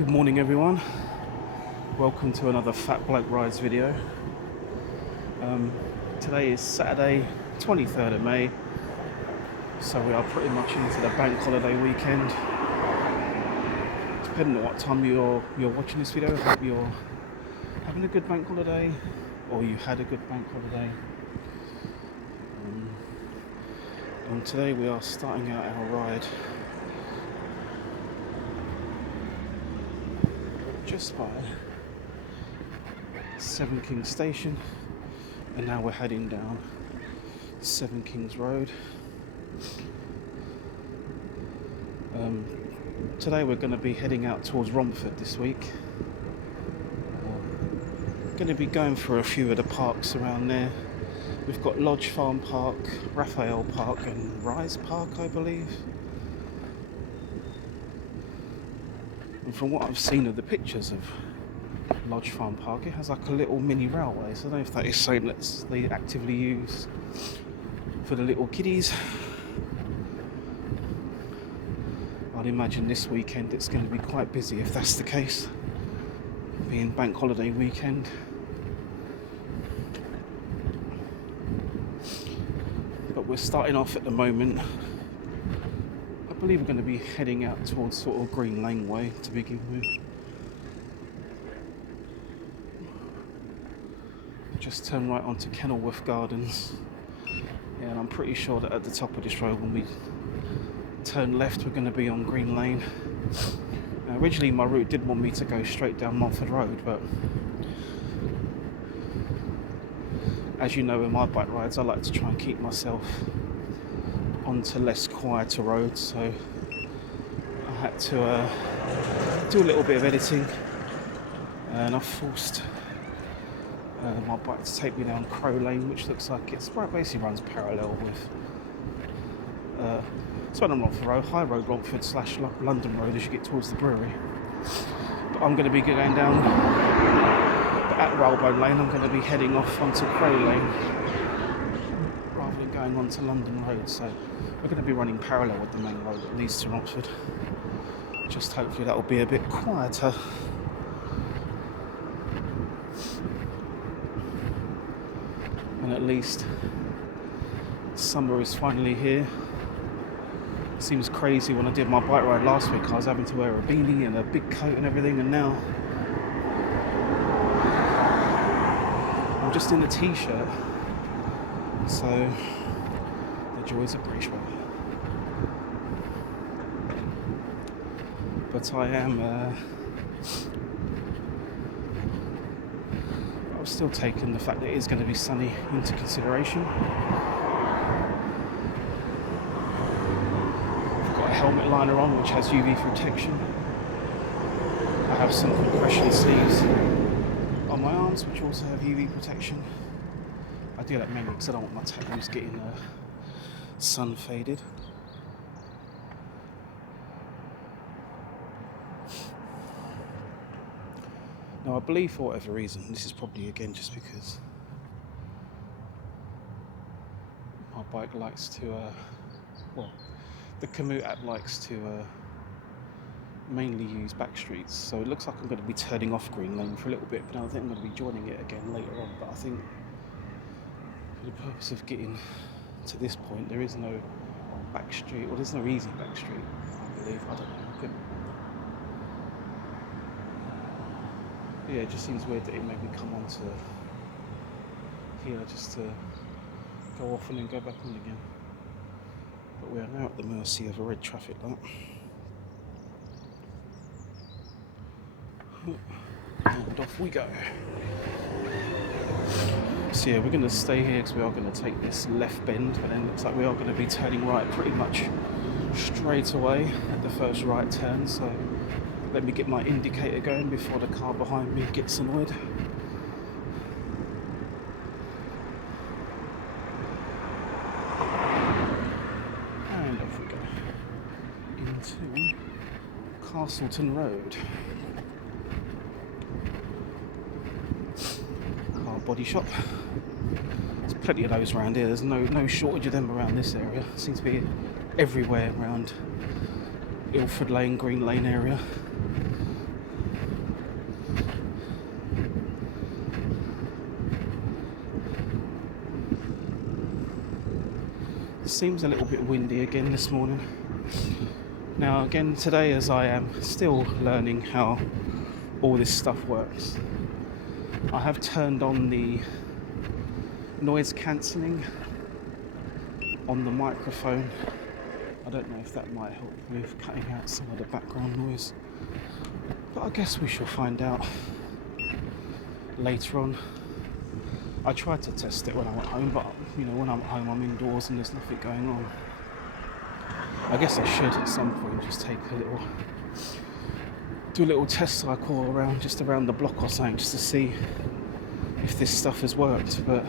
Good morning everyone, welcome to another Fat Bloke Rides video. Today is Saturday 23rd of May, so we are pretty much into the bank holiday weekend. Depending on what time you're watching this video, I hope you're having a good bank holiday or you had a good bank holiday. And today we are starting out our ride just by Seven Kings Station, and now we're heading down Seven Kings Road. Today we're going to be heading out towards Romford this week. Going to be going for a few of the parks around there. We've got Lodge Farm Park, Raphael Park and Rise Park, I believe. And from what I've seen of the pictures of Lodge Farm Park, it has like a little mini railway, so I don't know if that is something that they actively use for the little kiddies. I'd imagine this weekend it's going to be quite busy if that's the case, being bank holiday weekend. But we're starting off at the moment. I believe we're going to be heading out towards sort of Green Lane Way to begin with. Just turn right onto Hainault Gardens. Yeah, and I'm pretty sure that at the top of this road, when we turn left, we're going to be on Green Lane. Originally my route did want me to go straight down Romford Road, but as you know, in my bike rides I like to try and keep myself onto less quieter roads, so I had to do a little bit of editing, and I forced my bike to take me down Crow Lane, which looks like it basically runs parallel with it's on Romford Road, High Road Romford / London Road as you get towards the brewery. But I'm going to be going down at Railbone Lane. I'm going to be heading off onto Crow Lane rather than going onto London Road, so we're going to be running parallel with the main road that leads to Romford. Just hopefully that will be a bit quieter. And at least summer is finally here. It seems crazy, when I did my bike ride last week I was having to wear a beanie and a big coat and everything, and now I'm just in a t-shirt. So the joys of British weather. But I am I'm still taking the fact that it is going to be sunny into consideration. I've got a helmet liner on which has UV protection. I have some compression sleeves on my arms which also have UV protection. I do that mainly because I don't want my tattoos getting sun faded. Now I believe for whatever reason, this is probably again just because my bike likes to, the Commute app likes to mainly use back streets, so it looks like I'm going to be turning off Green Lane for a little bit, but I think I'm going to be joining it again later on. But I think for the purpose of getting to this point, there is no back street, or there's no easy back street, I believe. I don't know. Yeah, it just seems weird that it made me come onto here just to go off and then go back on again. But we are now at the mercy of a red traffic light. And off we go. So yeah, we're going to stay here because we are going to take this left bend, but then it looks like we are going to be turning right pretty much straight away at the first right turn, so let me get my indicator going before the car behind me gets annoyed. And off we go into Castleton Road. Car body shop. There's plenty of those around here. There's no shortage of them around this area. Seems to be everywhere around Ilford Lane, Green Lane area. seems a little bit windy again this morning. Now again today, as I am still learning how all this stuff works, I have turned on the noise cancelling on the microphone. I don't know if that might help with cutting out some of the background noise, but I guess we shall find out later on. I tried to test it when I'm at home, but you know, when I'm at home I'm indoors and there's nothing going on. I guess I should at some point just do a little test cycle around the block or something, just to see if this stuff has worked. But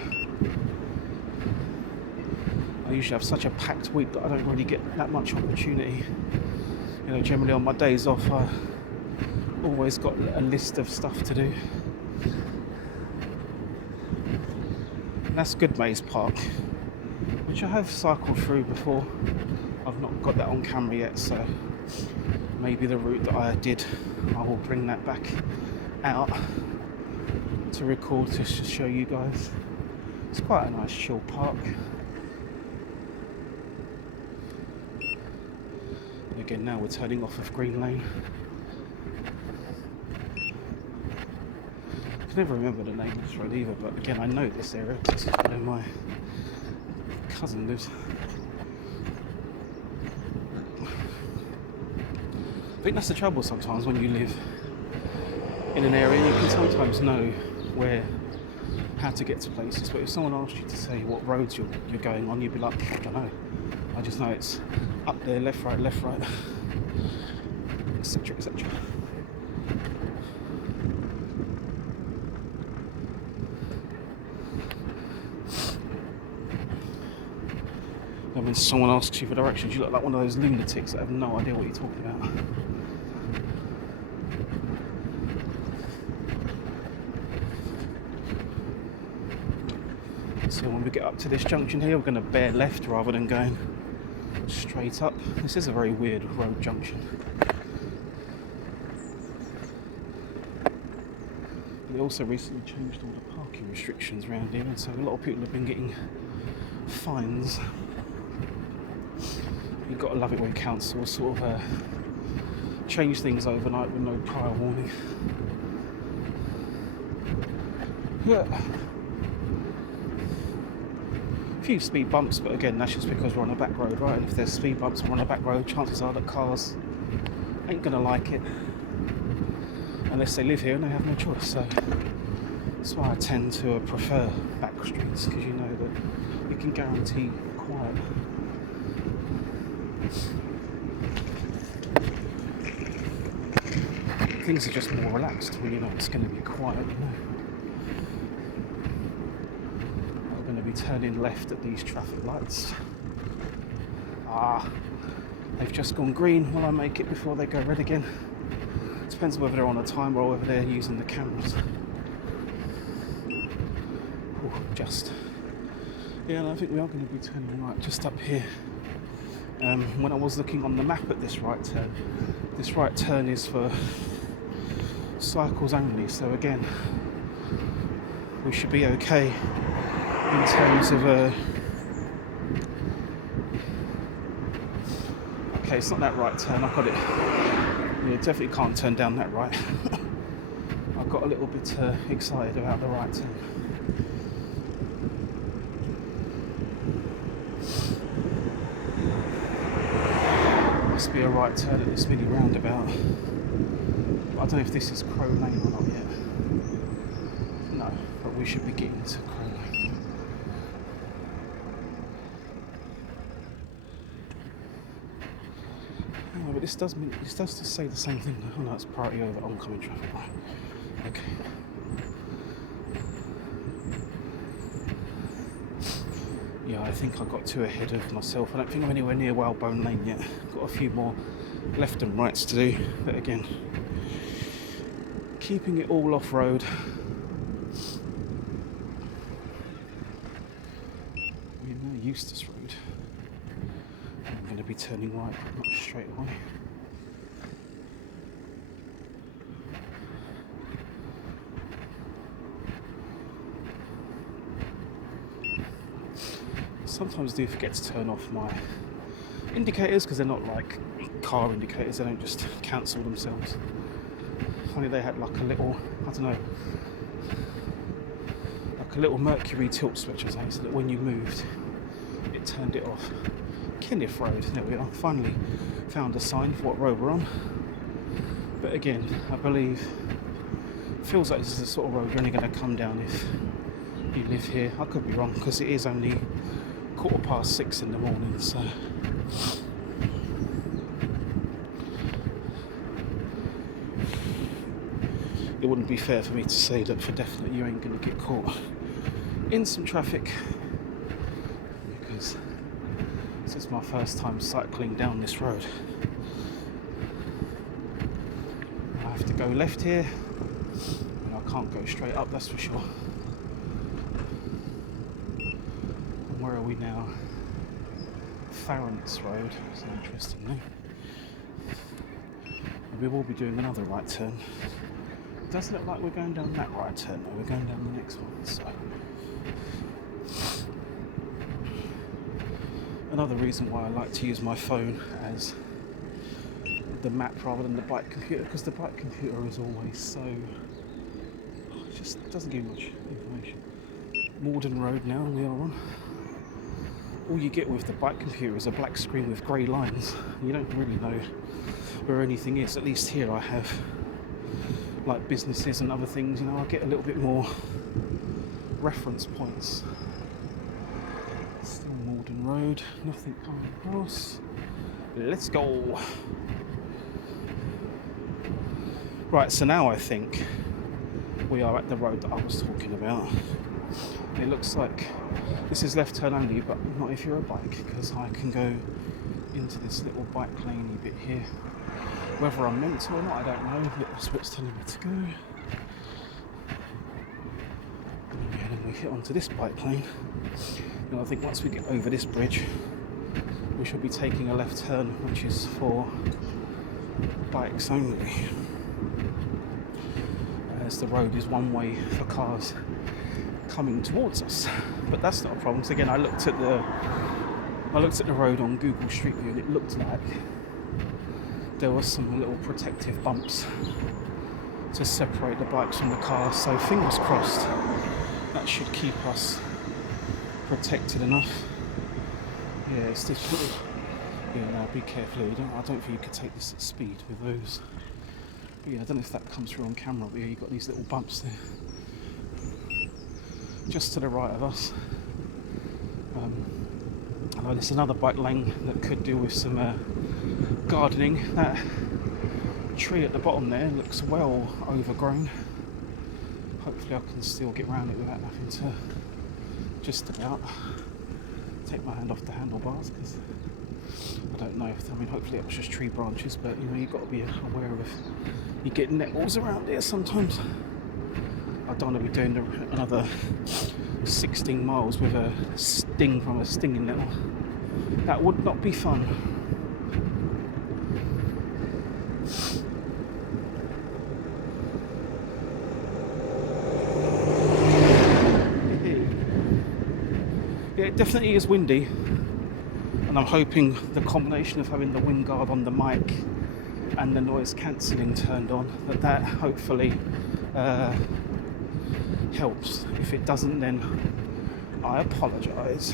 I usually have such a packed week that I don't really get that much opportunity. You know, generally on my days off I always got a list of stuff to do. And that's Good Maze Park, which I have cycled through before. I've not got that on camera yet, so maybe the route that I did, I will bring that back out to record to show you guys. It's quite a nice chill park. And again, now we're turning off of Green Lane. I can never remember the name of this road either, but again, I know this area because it's where my cousin lives. I think that's the trouble sometimes when you live in an area. You can sometimes know how to get to places, but if someone asked you to say what roads you're going on, you'd be like, I don't know. I just know it's up there, left, right, etc, etc. And when someone asks you for directions, you look like one of those lunatics that have no idea what you're talking about. So when we get up to this junction here, we're going to bear left rather than going straight up. This is a very weird road junction. They also recently changed all the parking restrictions around here, and so a lot of people have been getting fines. You've got to love it when councils sort of change things overnight with no prior warning. Yeah. A few speed bumps, but again, that's just because we're on a back road, right? And if there's speed bumps on a back road, chances are that cars ain't gonna like it unless they live here and they have no choice. So that's why I tend to prefer back streets, because you know that you can guarantee quiet. Things are just more relaxed when you know it's going to be quiet, you know. I'm going to be turning left at these traffic lights. They've just gone green. Will I make it before they go red again? Depends whether they're on a timer or whether they're using the cameras. Just. Yeah, and I think we are going to be turning right just up here. When I was looking on the map at this right turn is for cycles only, so again we should be okay in terms of okay, it's not that right turn, I got it. Yeah, definitely can't turn down that right. I got a little bit excited about the right turn. Must be a right turn at this mini roundabout. I don't know if this is Crow Lane or not yet. No, but we should be getting to Crow Lane. Oh, but this does just say the same thing. Oh no, it's priority over oncoming traffic. Right. Okay. Yeah, I think I got too ahead of myself. I don't think I'm anywhere near Whalebone Lane yet. Got a few more left and rights to do, but again, keeping it all off-road. We're now Eustace Road. I'm going to be turning right, not straight away. So Sometimes I do forget to turn off my indicators because they're not like car indicators, they don't just cancel themselves. Funny, they had like a little, I don't know, like a little mercury tilt switch or something, so that when you moved it turned it off. Kenneth Road, there we are, finally found a sign for what road we're on. But again, I believe it feels like this is the sort of road you're only going to come down if you live here. I could be wrong because it is only 6:15 in the morning, so it wouldn't be fair for me to say that for definite you ain't going to get caught in some traffic, because this is my first time cycling down this road. I have to go left here, and I can't go straight up, that's for sure. And where are we now? Fairlop Road, it's an interesting name. And we will be doing another right turn. It doesn't look like we're going down that right turn, though. We're going down the next one. So another reason why I like to use my phone as the map rather than the bike computer, because the bike computer is always so, it just doesn't give much information. Morden Road now we are on. All you get with the bike computer is a black screen with grey lines. You don't really know where anything is. At least here I have like businesses and other things, you know, I get a little bit more reference points. Still Morden Road, nothing coming across. Let's go. Right, so now I think we are at the road that I was talking about. It looks like this is left turn only, but not if you're a bike, because I can go into this little bike laney bit here. Whether I'm meant to or not, I don't know, but that's what it's telling me to go. And then we hit onto this bike lane. And I think once we get over this bridge, we should be taking a left turn, which is for bikes only. As the road is one way for cars coming towards us. But that's not a problem, because again, I looked at the road on Google Street View, and it looked like there was some little protective bumps to separate the bikes from the cars, so fingers crossed that should keep us protected enough. Yeah, it's this little, yeah, now be careful, I don't think you could take this at speed with those. But yeah, I don't know if that comes through on camera, but yeah, you've got these little bumps there just to the right of us. I know there's another bike lane that could do with some gardening. That tree at the bottom there looks well overgrown. Hopefully I can still get around it without having to just about take my hand off the handlebars, because I don't know if, I mean, hopefully it was just tree branches, but you know, you've got to be aware of you get nettles around here sometimes. I don't want to be doing another 16 miles with a sting from a stinging nettle. That would not be fun. Yeah, it definitely is windy, and I'm hoping the combination of having the wind guard on the mic and the noise cancelling turned on, that hopefully helps. If it doesn't, then I apologise.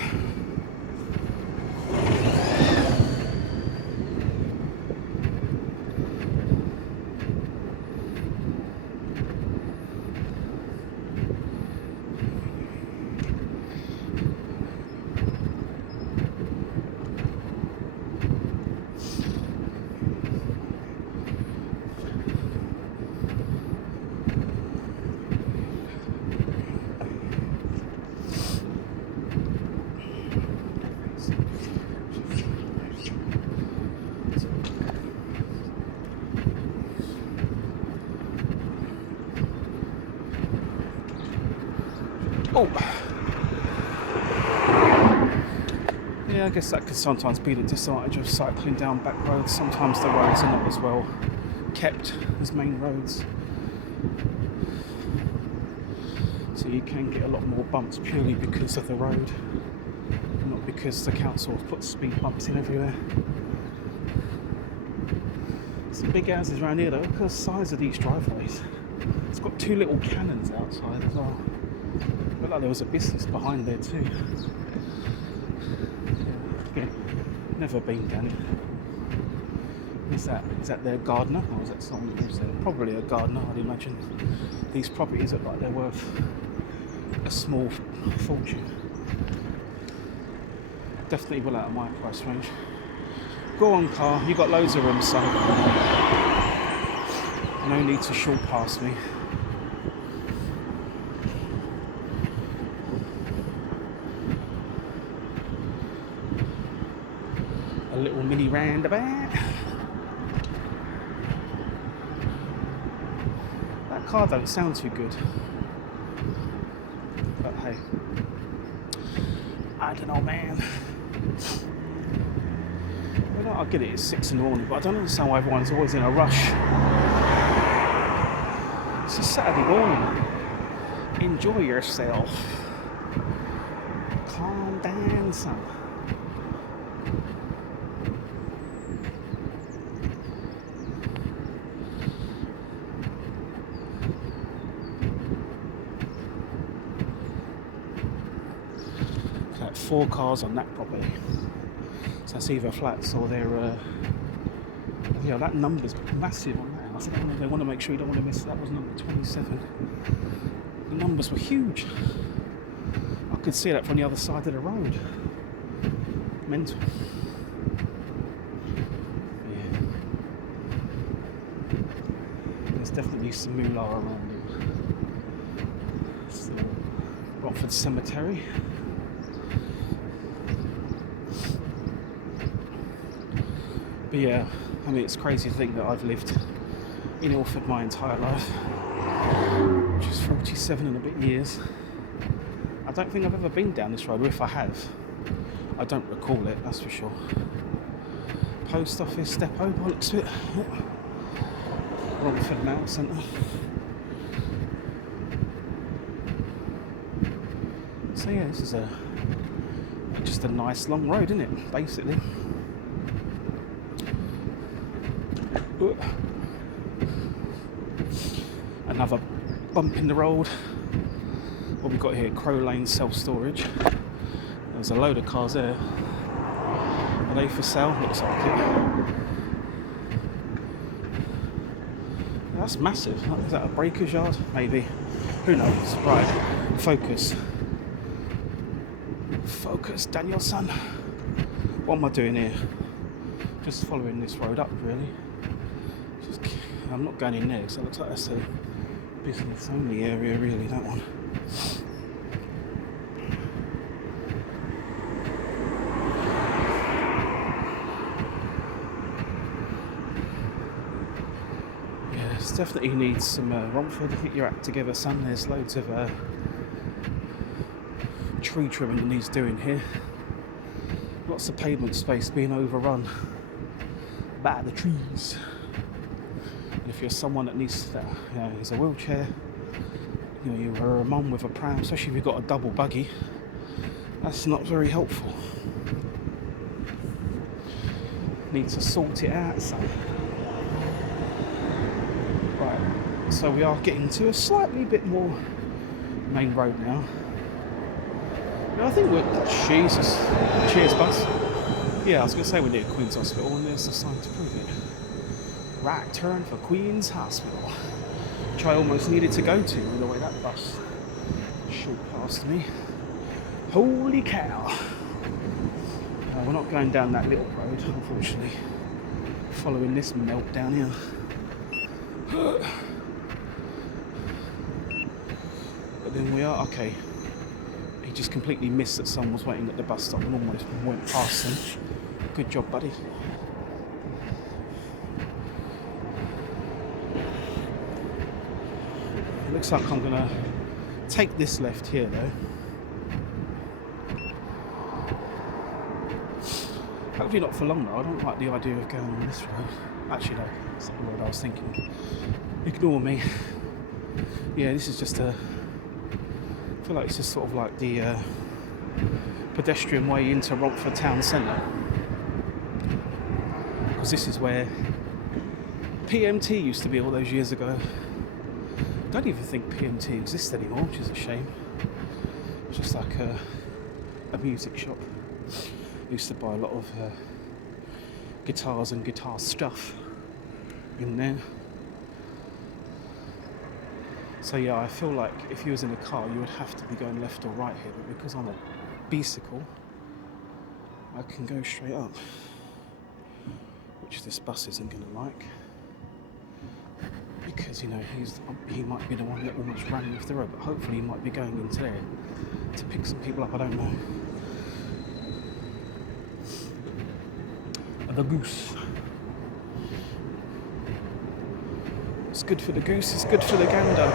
Oh, yeah, I guess that could sometimes be the disadvantage of cycling down back roads. Sometimes the roads are not as well kept as main roads, so you can get a lot more bumps purely because of the road not because the council have put speed bumps in everywhere. Some big houses around here though. Look at the size of these driveways. It's got 2 little cannons outside as well. Looked like there was a business behind there too. Yeah. Never been down it. Is that their gardener, or is that someone who lives there? Probably a gardener, I'd imagine. These properties look like they're worth a small fortune. Definitely well out of my price range. Go on, car, you got loads of room, son. No need to short past me. A little mini roundabout. That car don't sound too good. But hey, I don't know, man. I get it, it's 6 in the morning, but I don't understand why everyone's always in a rush. It's a Saturday morning. Enjoy yourself. Calm down, son. Like 4 cars on that property. So that's either flats or they're, yeah, that number's massive on that house. They want to make sure you don't want to miss. That was number 27. The numbers were huge. I could see that from the other side of the road. Mental. Yeah. There's definitely some moolah around it. It's the Romford Cemetery. But yeah, I mean, it's crazy to think that I've lived in Ilford my entire life, which is 47 and a bit years. I don't think I've ever been down this road, or if I have, I don't recall it, that's for sure. Post office depot, by the looks of it. Romford Mail Centre. So yeah, this is just a nice long road, isn't it, basically. Another bump in the road. What we got here, Crow Lane self-storage. There's a load of cars there. Are they for sale? Looks like it. That's massive. Is that a breaker's yard? Maybe. Who knows? Right. Focus. Focus, Danielson. What am I doing here? Just following this road up, really. I'm not going in there because it looks like that's a business only area, really, that one. Yeah, it's definitely needs some Romford. Get your act together, son. There's loads of tree trimming that needs doing here. Lots of pavement space being overrun by the trees. If you're someone that needs that, you know, is a wheelchair, you know, you're a mum with a pram, especially if you've got a double buggy, that's not very helpful. Need to sort it out, so. Right, so we are getting to a slightly bit more main road now. I think we're, Jesus, cheers bus. Yeah, I was going to say we're near Queen's Hospital and there's a sign to prove it. Right turn for Queen's Hospital, which I almost needed to go to with the way that bus shot past me. Holy cow. We're not going down that little road, unfortunately. Following this melt down here. But then we are, okay. He just completely missed that someone was waiting at the bus stop and almost went past them. Good job, buddy. It looks like I'm gonna take this left here though. Hopefully not for long though. I don't like the idea of going on this road. Actually no, that's not the road I was thinking of. Ignore me. Yeah, this is just a... I feel like it's just sort of like the pedestrian way into Romford town centre, because this is where PMT used to be all those years ago. I don't even think PMT exists anymore, which is a shame. It's just like a music shop. I used to buy a lot of guitars and guitar stuff in there. So yeah, I feel like if you was in a car, you would have to be going left or right here, but because I'm a bicycle, I can go straight up, which this bus isn't going to like, because, you know, he might be the one that almost ran me off the road, but hopefully he might be going into there to pick some people up, I don't know. The goose. It's good for the goose, it's good for the gander.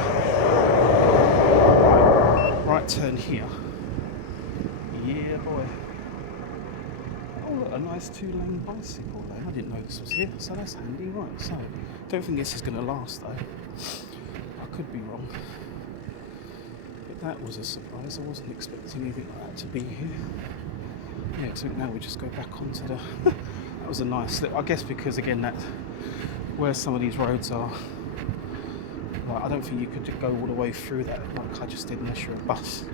Right turn here. Yeah, boy. Oh, look, a nice 2-lane bicycle lane. I didn't know this was here, so that's handy. Right, so don't think this is going to last though. I could be wrong. But that was a surprise. I wasn't expecting anything like that to be here. Yeah, so now we just go back onto the... That was a nice... I guess because, again, that where some of these roads are, like, I don't think you could go all the way through that like I just did unless you're a bus.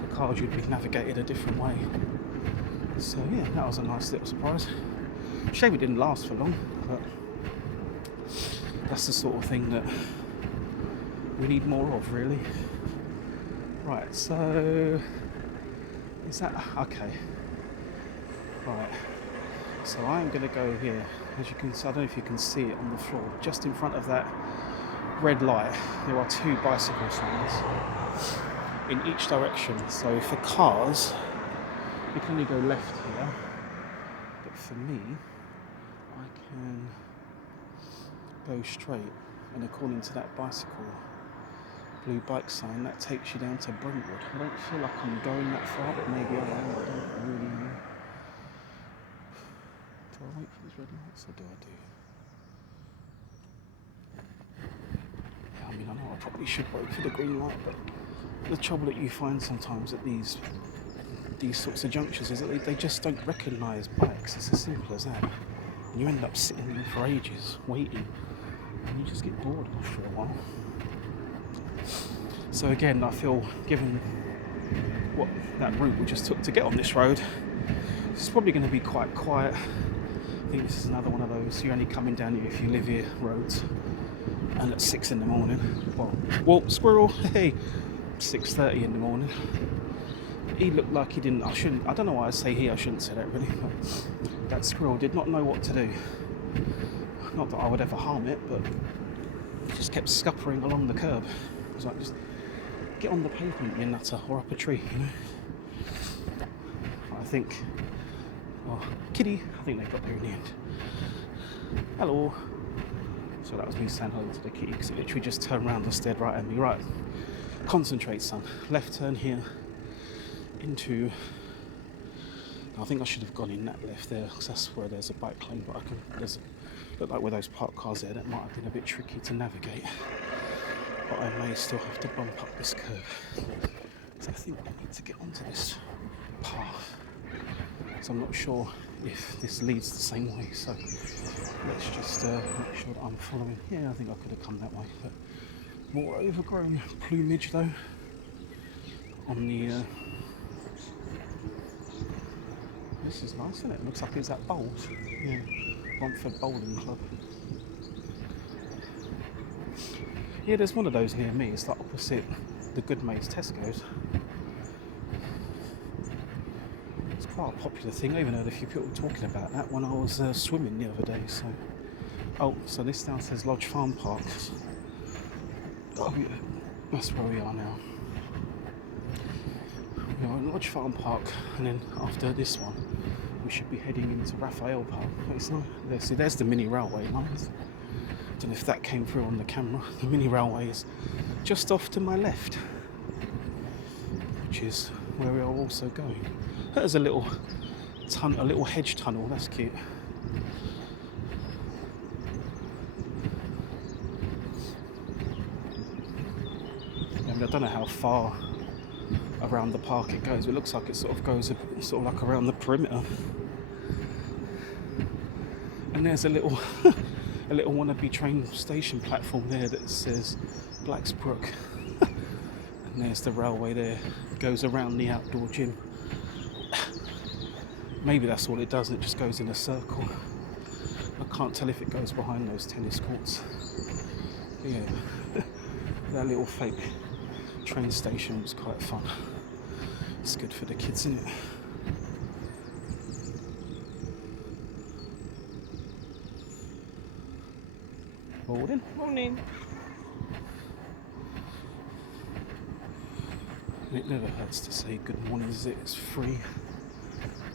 For cars, you'd be navigated a different way. So, yeah, that was a nice little surprise. Shame it didn't last for long, but that's the sort of thing that we need more of, really. Right, so... Is that... Okay. Right. So I'm going to go here. As you can see, I don't know if you can see it on the floor, just in front of that red light, there are 2 bicycle signs in each direction. So for cars, you can only go left here, but for me, I can go straight. And according to that bicycle blue bike sign, that takes you down to Brentwood. I don't feel like I'm going that far, but maybe I am. I don't really know. Do I wait for these red lights or do I do? Yeah, I mean, I know I probably should wait for the green light, but the trouble that you find sometimes at these sorts of junctures is that they just don't recognise bikes. It's as simple as that. And you end up sitting there for ages, waiting, and you just get bored after a while. So again, I feel, given what that route we just took to get on this road, it's probably going to be quite quiet. I think this is another one of those, you're only coming down here if you live here roads, and at 6 in the morning, well, squirrel, hey, 6:30 in the morning. He looked like he didn't, I don't know why I say he, I shouldn't say that really, but that squirrel did not know what to do. Not that I would ever harm it, but he just kept scuppering along the curb. I was like, just get on the pavement, you nutter, or up a tree, you know. I think, oh, kitty, I think they got there in the end. Hello. So that was me saying hello to the kitty, because it literally just turned around and stared right at me. Right, concentrate, son. Left turn here into... I think I should have gone in that left there, because that's where there's a bike lane, but look like with those parked cars there, that might have been a bit tricky to navigate. But I may still have to bump up this curve. So I think I need to get onto this path. So I'm not sure if this leads the same way, so let's just make sure that I'm following. Yeah, I think I could have come that way, but more overgrown plumage though on the this is nice, isn't it? Looks like it's at bowls. Yeah, Romford Bowling Club. Yeah, there's one of those near me. It's like opposite the Goodmaid's Tesco's. It's quite a popular thing. I even heard a few people talking about that when I was swimming the other day. So, so this now says Lodge Farm Park. Oh yeah, that's where we are now. We're in Lodge Farm Park, and then after this one, we should be heading into Raphael Park. It's not. See, there's the mini railway lines. Don't know if that came through on the camera. The mini railway is just off to my left, which is where we are also going. There's a little hedge tunnel. That's cute. I don't know how far around the park it goes. It looks like it sort of goes sort of like around the perimeter. And there's a little a little wannabe train station platform there that says Blacksbrook. And there's the railway there. It goes around the outdoor gym. Maybe that's all it does, and it just goes in a circle. I can't tell if it goes behind those tennis courts. Yeah, that little fake train station was quite fun. It's good for the kids, isn't it? Morning. Morning. And it never hurts to say good morning, is it? It's free.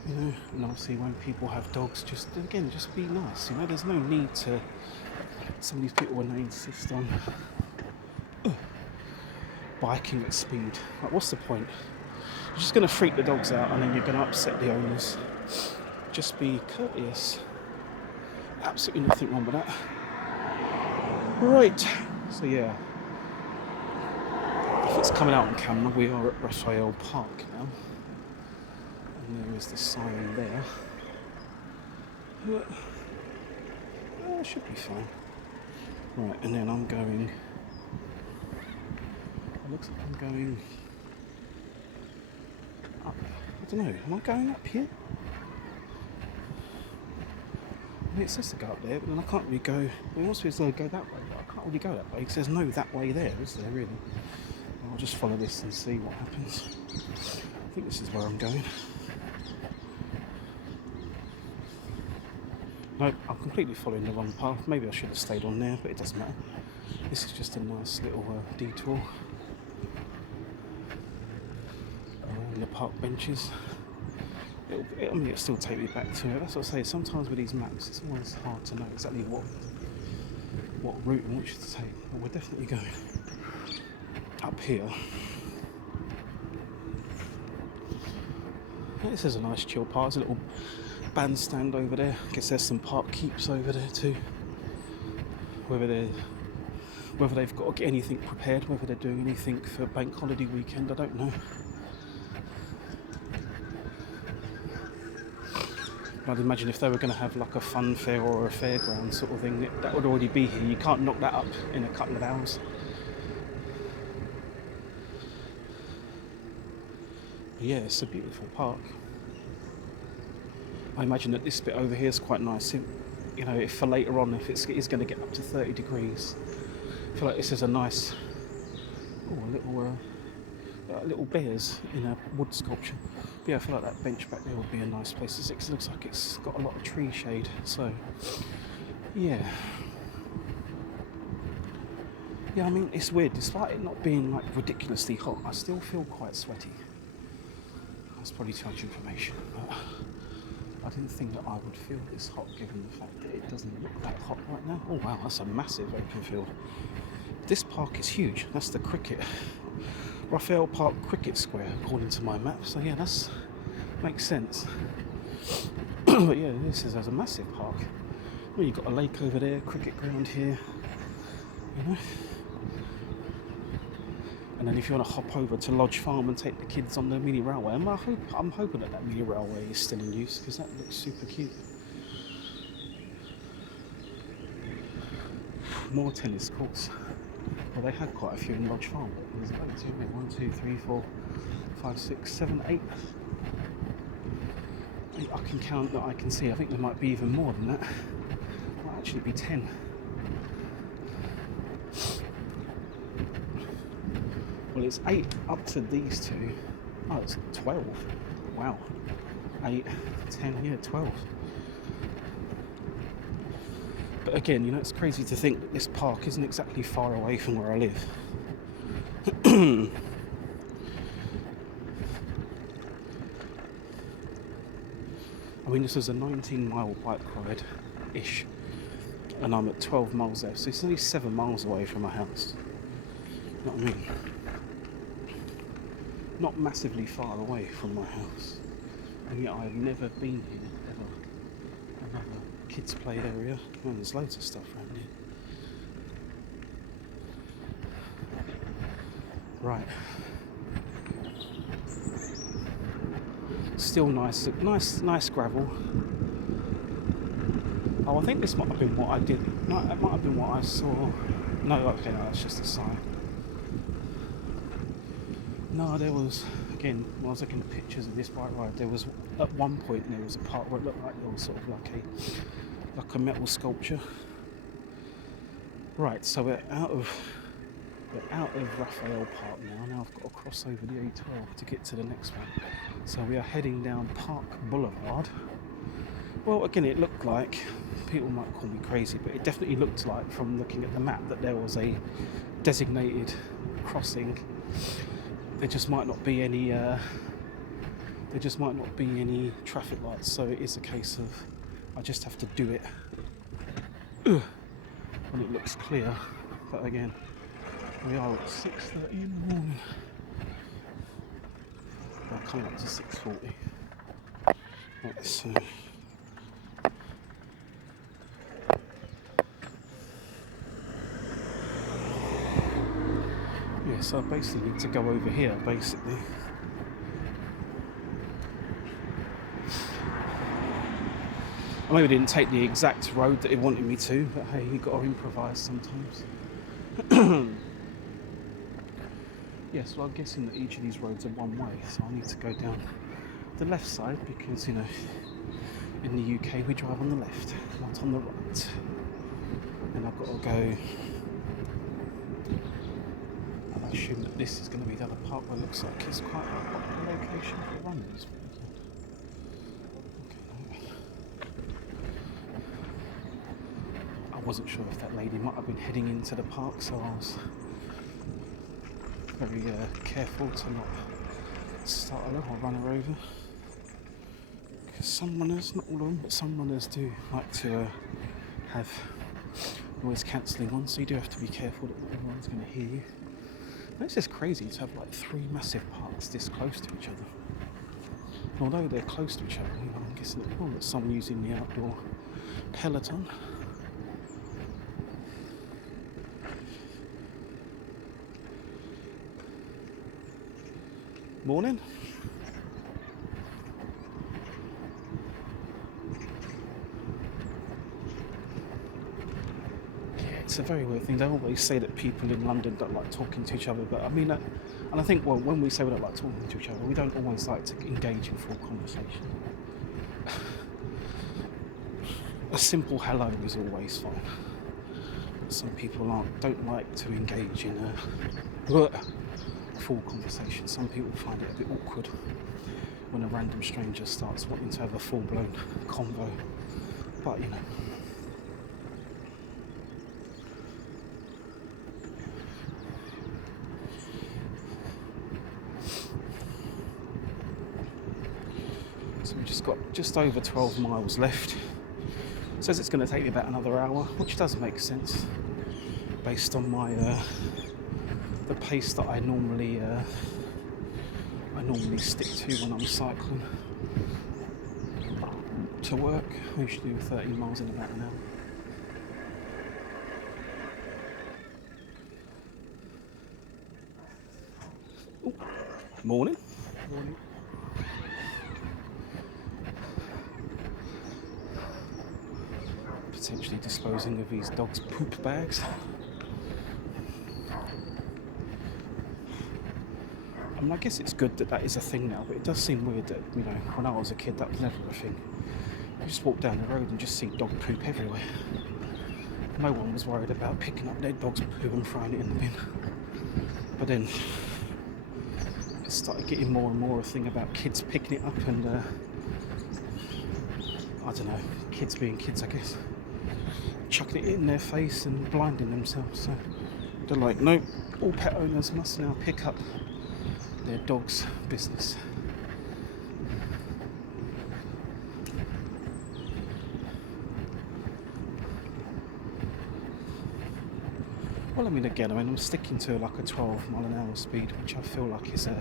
You know, and obviously when people have dogs, just be nice. You know, there's no need to. Some of these people, when they insist on biking at speed, like, what's the point? You're just going to freak the dogs out, and then you're going to upset the owners. Just be courteous. Absolutely nothing wrong with that. Right. So yeah, if it's coming out on camera, we are at Raphael Park now. And there is the sign there. But, it should be fine. Right, and then I'm going... It looks like I'm going up. I don't know, am I going up here? I mean, it says to go up there, but then I can't really go... Well, it wants me to go that way, but I can't really go that way, because there's no that way there, is there, really? I'll just follow this and see what happens. I think this is where I'm going. No, I'm completely following the wrong path. Maybe I should have stayed on there, but it doesn't matter. This is just a nice little detour around the park benches. It'll still take me back to it. That's what I say. Sometimes with these maps, it's always hard to know exactly what route and which to take. But we're definitely going up here. This is a nice chill park. There's a little bandstand over there. I guess there's some park keeps over there too. Whether they've got to get anything prepared, whether they're doing anything for bank holiday weekend, I don't know. I'd imagine if they were going to have like a fun fair or a fairground sort of thing, that would already be here. You can't knock that up in a couple of hours. But yeah, it's a beautiful park. I imagine that this bit over here is quite nice. You know, if for later on, if it is going to get up to 30 degrees, I feel like this is a nice, little bears in a wood sculpture. But yeah, I feel like that bench back there would be a nice place to sit, because it looks like it's got a lot of tree shade. So, yeah. Yeah, I mean, it's weird. Despite it not being like ridiculously hot, I still feel quite sweaty. That's probably too much information, but I didn't think that I would feel this hot, given the fact that it doesn't look that hot right now. Oh wow, that's a massive open field. This park is huge. That's the Raphael Park Cricket Square, according to my map. So yeah, makes sense. But yeah, this is a massive park. Well, you've got a lake over there, cricket ground here, you know. And then if you want to hop over to Lodge Farm and take the kids on the mini railway, I'm hoping that mini railway is still in use, because that looks super cute. More tennis courts. Well, they had quite a few in Lodge Farm. There's about 1, 2, 3, 4, 5, 6, 7, 8. I can count that I can see. I think there might be even more than that. There might actually be 10. Well, it's 8 up to these two. Oh, it's 12. Wow. 8, 10, yeah, 12. But again, you know, it's crazy to think that this park isn't exactly far away from where I live. I mean, this is a 19-mile bike ride-ish, and I'm at 12 miles there, so it's only 7 miles away from my house. You know what I mean? Not massively far away from my house, and yet I've never been here ever. Another kids' play area. Oh, there's loads of stuff around here. Right. still nice gravel. Oh, I think this might have been what I did. No, it might have been what I saw. No, okay, no, that's just a sign. No, there was, again, when I was looking at pictures of this bike ride, there was, at one point, there was a part where it looked like there was sort of like a metal sculpture. Right, so we're out of Raphael Park now. Now I've got to cross over the A12 to get to the next one. So we are heading down Park Boulevard. Well, again, it looked like, people might call me crazy, but it definitely looked like, from looking at the map, that there was a designated crossing. There just might not be any traffic lights, so it is a case of I just have to do it when it looks clear. But again, we are at 6:30 in the morning. We're coming up to 6:40. Right, so yeah, so I basically need to go over here, basically. I maybe didn't take the exact road that it wanted me to, but hey, you've got to improvise sometimes. Yes, well, I'm guessing that each of these roads are one way, so I need to go down the left side because, you know, in the UK we drive on the left, not on the right. And I've got to go. I assume that this is going to be the other park where it looks like it's quite a popular location for runners. I wasn't sure if that lady might have been heading into the park, so I was very careful to not startle her or run her over. Because some runners, not all of them, but some runners do like to have noise cancelling on, so you do have to be careful that not everyone's going to hear you. And it's just crazy to have like three massive parks this close to each other. And although they're close to each other, you know, I'm guessing that some using the outdoor peloton. Morning. Yeah, it's a very weird thing. They always say that people in London don't like talking to each other, but I mean, and I think, well, when we say we don't like talking to each other, we don't always like to engage in full conversation. A simple hello is always fine. Some people don't like to engage in a full conversation. Some people find it a bit awkward when a random stranger starts wanting to have a full-blown convo. But, you know. So we've just got just over 12 miles left. It says it's going to take me about another hour, which does make sense based on my the pace that I normally stick to when I'm cycling to work. I usually do 30 miles in about an hour. Ooh. Morning. Morning. Potentially disposing of these dogs' poop bags. I mean, I guess it's good that that is a thing now, but it does seem weird that, you know, when I was a kid, that was never a thing. You just walk down the road and just see dog poop everywhere. No one was worried about picking up their dog's poo and throwing it in the bin. But then it started getting more and more a thing about kids picking it up and, I don't know, kids being kids, I guess, chucking it in their face and blinding themselves. So they're like, no, all pet owners must now pick up their dog's business. Well, I mean, again, I'm sticking to like a 12-mile-an-hour speed, which I feel like is you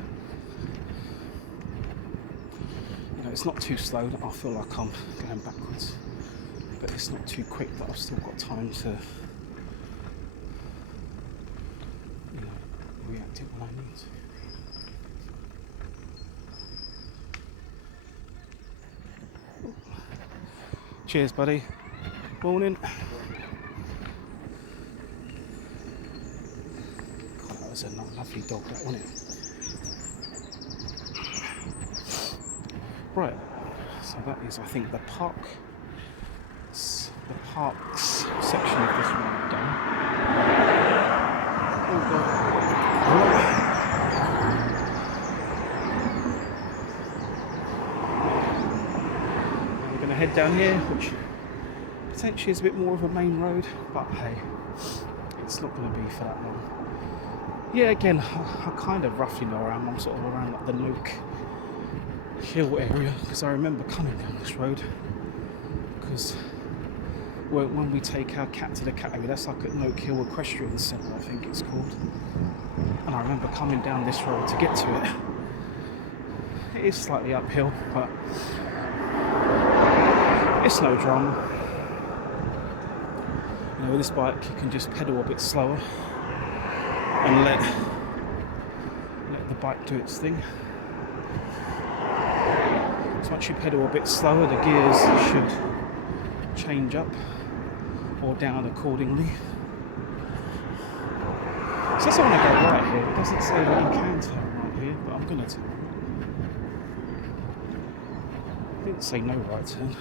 know, it's not too slow that I feel like I'm going backwards, but it's not too quick that I've still got time to, you know, react it when I need to. Cheers, buddy. Morning. God, that was a lovely dog, that, wasn't it? Right, so that is, I think, the parks section of this road done. Oh God. We're going to head down here, which potentially is a bit more of a main road, but hey, it's not going to be for that long. Yeah, again, I kind of roughly know where I am. I'm sort of around like the Nook Hill area, because I remember coming down this road, because when we take our cat to the cat area, that's like at Nook Hill Equestrian Centre, I think it's called, and I remember coming down this road to get to it. It is slightly uphill, but it's no drama. You know, with this bike you can just pedal a bit slower and let the bike do its thing. So once you pedal a bit slower, the gears should change up or down accordingly. So that's I want to go right here. It doesn't say that you can turn right here, but I'm going to turn. It didn't say no right turn.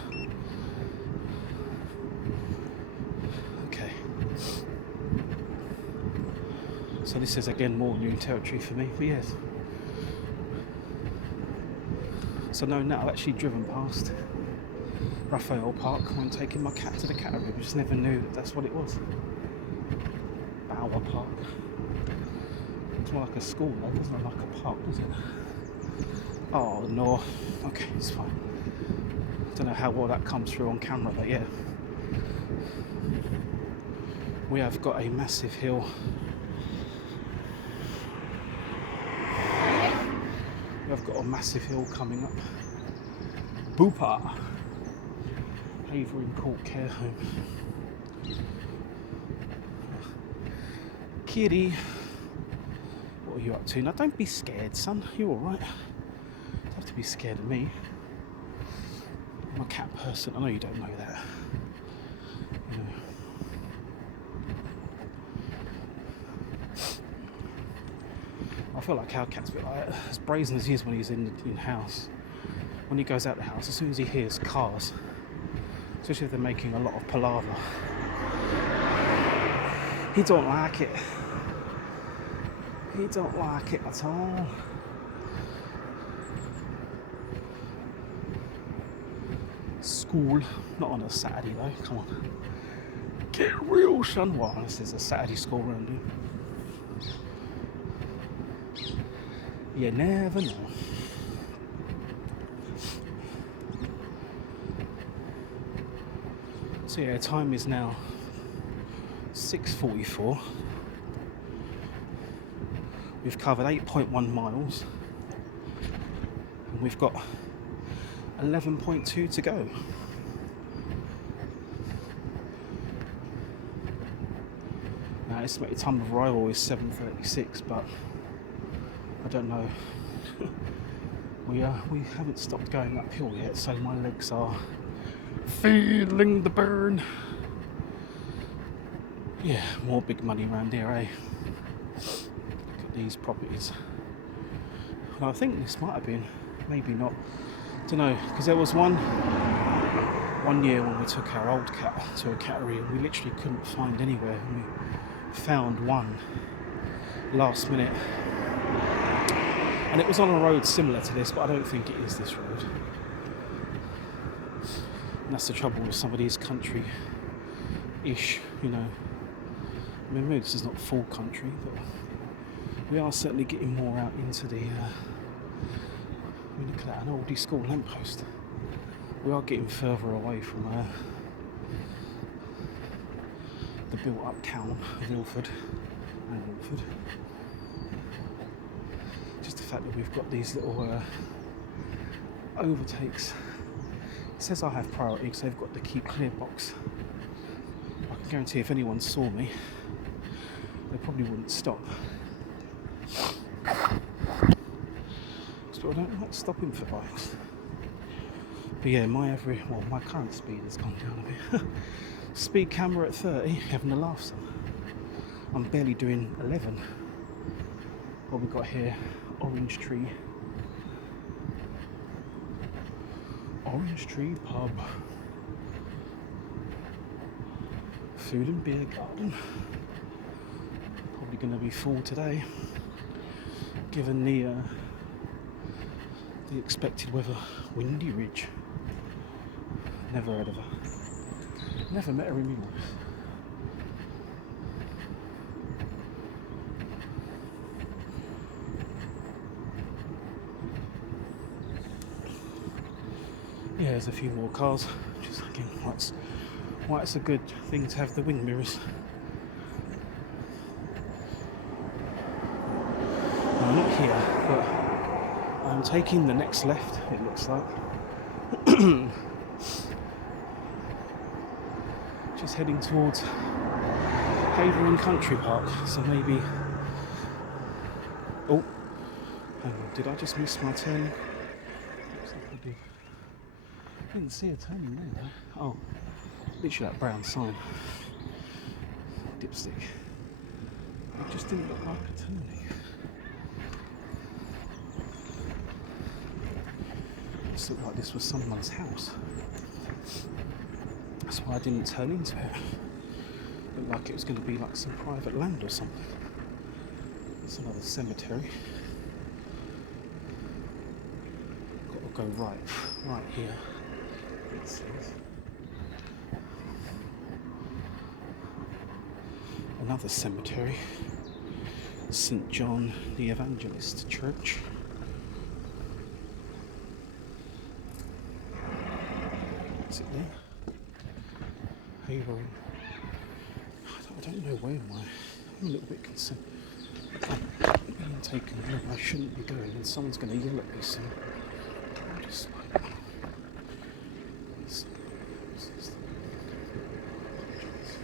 Okay. So this is again more new territory for me, but yes. So no, now I've actually driven past Raphael Park when taking my cat to the cat area. I just never knew that that's what it was. Bower Park. It's more like a school though, doesn't it? Like a park, does it? Oh no. Okay, it's fine. Don't know how well that comes through on camera, but yeah. We have got a massive hill. We've got a massive hill coming up. Booper. Havering Court Care Home. Kitty. What are you up to? Now don't be scared, son. You're alright. Don't have to be scared of me. I'm a cat person. I know you don't know that. You know. I feel like our cat's a bit like as brazen as he is when he's in house. When he goes out the house, as soon as he hears cars, especially if they're making a lot of palaver, he don't like it. He don't like it at all. School, not on a Saturday though. Come on, get real, son. Well, this is a Saturday school round here. You never know. So yeah, time is now 6:44. We've covered 8.1 miles and we've got 11.2 to go. Now estimated time of arrival is 7:36, but I don't know. We haven't stopped going uphill yet, so my legs are feeling the burn. Yeah, more big money around here, eh? Look at these properties. And I think this might have been, maybe not. Don't know, because there was one year when we took our old cat to a cattery and we literally couldn't find anywhere. And we found one last minute. And it was on a road similar to this, but I don't think it is this road. And that's the trouble with some of these country-ish, you know. I mean, maybe this is not full country, but we are certainly getting more out into the... I mean, look at that, an oldie school lamppost. We are getting further away from the built-up town of Romford and Romford. Just the fact that we've got these little overtakes. It says I have priority because they've got the keep clear box. I can guarantee if anyone saw me, they probably wouldn't stop. But I don't like stopping for bikes. But yeah, my current speed has gone down a bit. Speed camera at 30, having a laugh son. I'm barely doing 11. What we've got here, Orange Tree pub. Food and beer garden. Probably going to be full today, given the expected weather. Windy Ridge. Never heard of her. Never met her in my life. Yeah, there's a few more cars. Just thinking, why it's a good thing to have the wing mirrors. No, I'm not here, but I'm taking the next left, it looks like. Just heading towards Havering Country Park, so maybe... Oh, hang on, did I just miss my turn? Looks like I did. I didn't see a turning there though. Oh, literally that brown sign. Dipstick. It just didn't look like a turning. It just looked like this was someone's house. That's why I didn't turn into it. It looked like it was going to be like some private land or something. It's another cemetery. Got to go right here. It says. Another cemetery. St. John the Evangelist Church. Is it there? Havering. I don't know where I'm a little bit concerned. I'm being taken where I shouldn't be going, and someone's going to yell at me soon. I'm just like,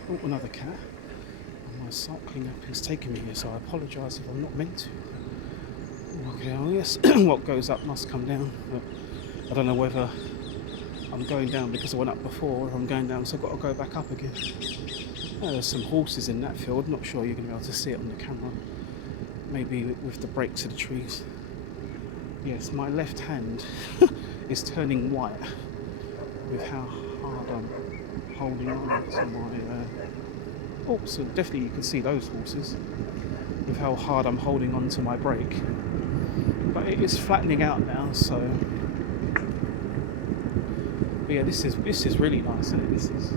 oh, another cat. And my cycling app is taking me here, so I apologise if I'm not meant to. Okay, oh yes, what goes up must come down. But I don't know whether I'm going down because I went up before, or I'm going down, so I've got to go back up again. Oh, there's some horses in that field. Not sure you're going to be able to see it on the camera. Maybe with the breaks of the trees. Yes, my left hand is turning white with how hard I'm holding on to my... Oh, so definitely you can see those horses with how hard I'm holding on to my brake. But it is flattening out now, so... But yeah, this is really nice, isn't it? This is...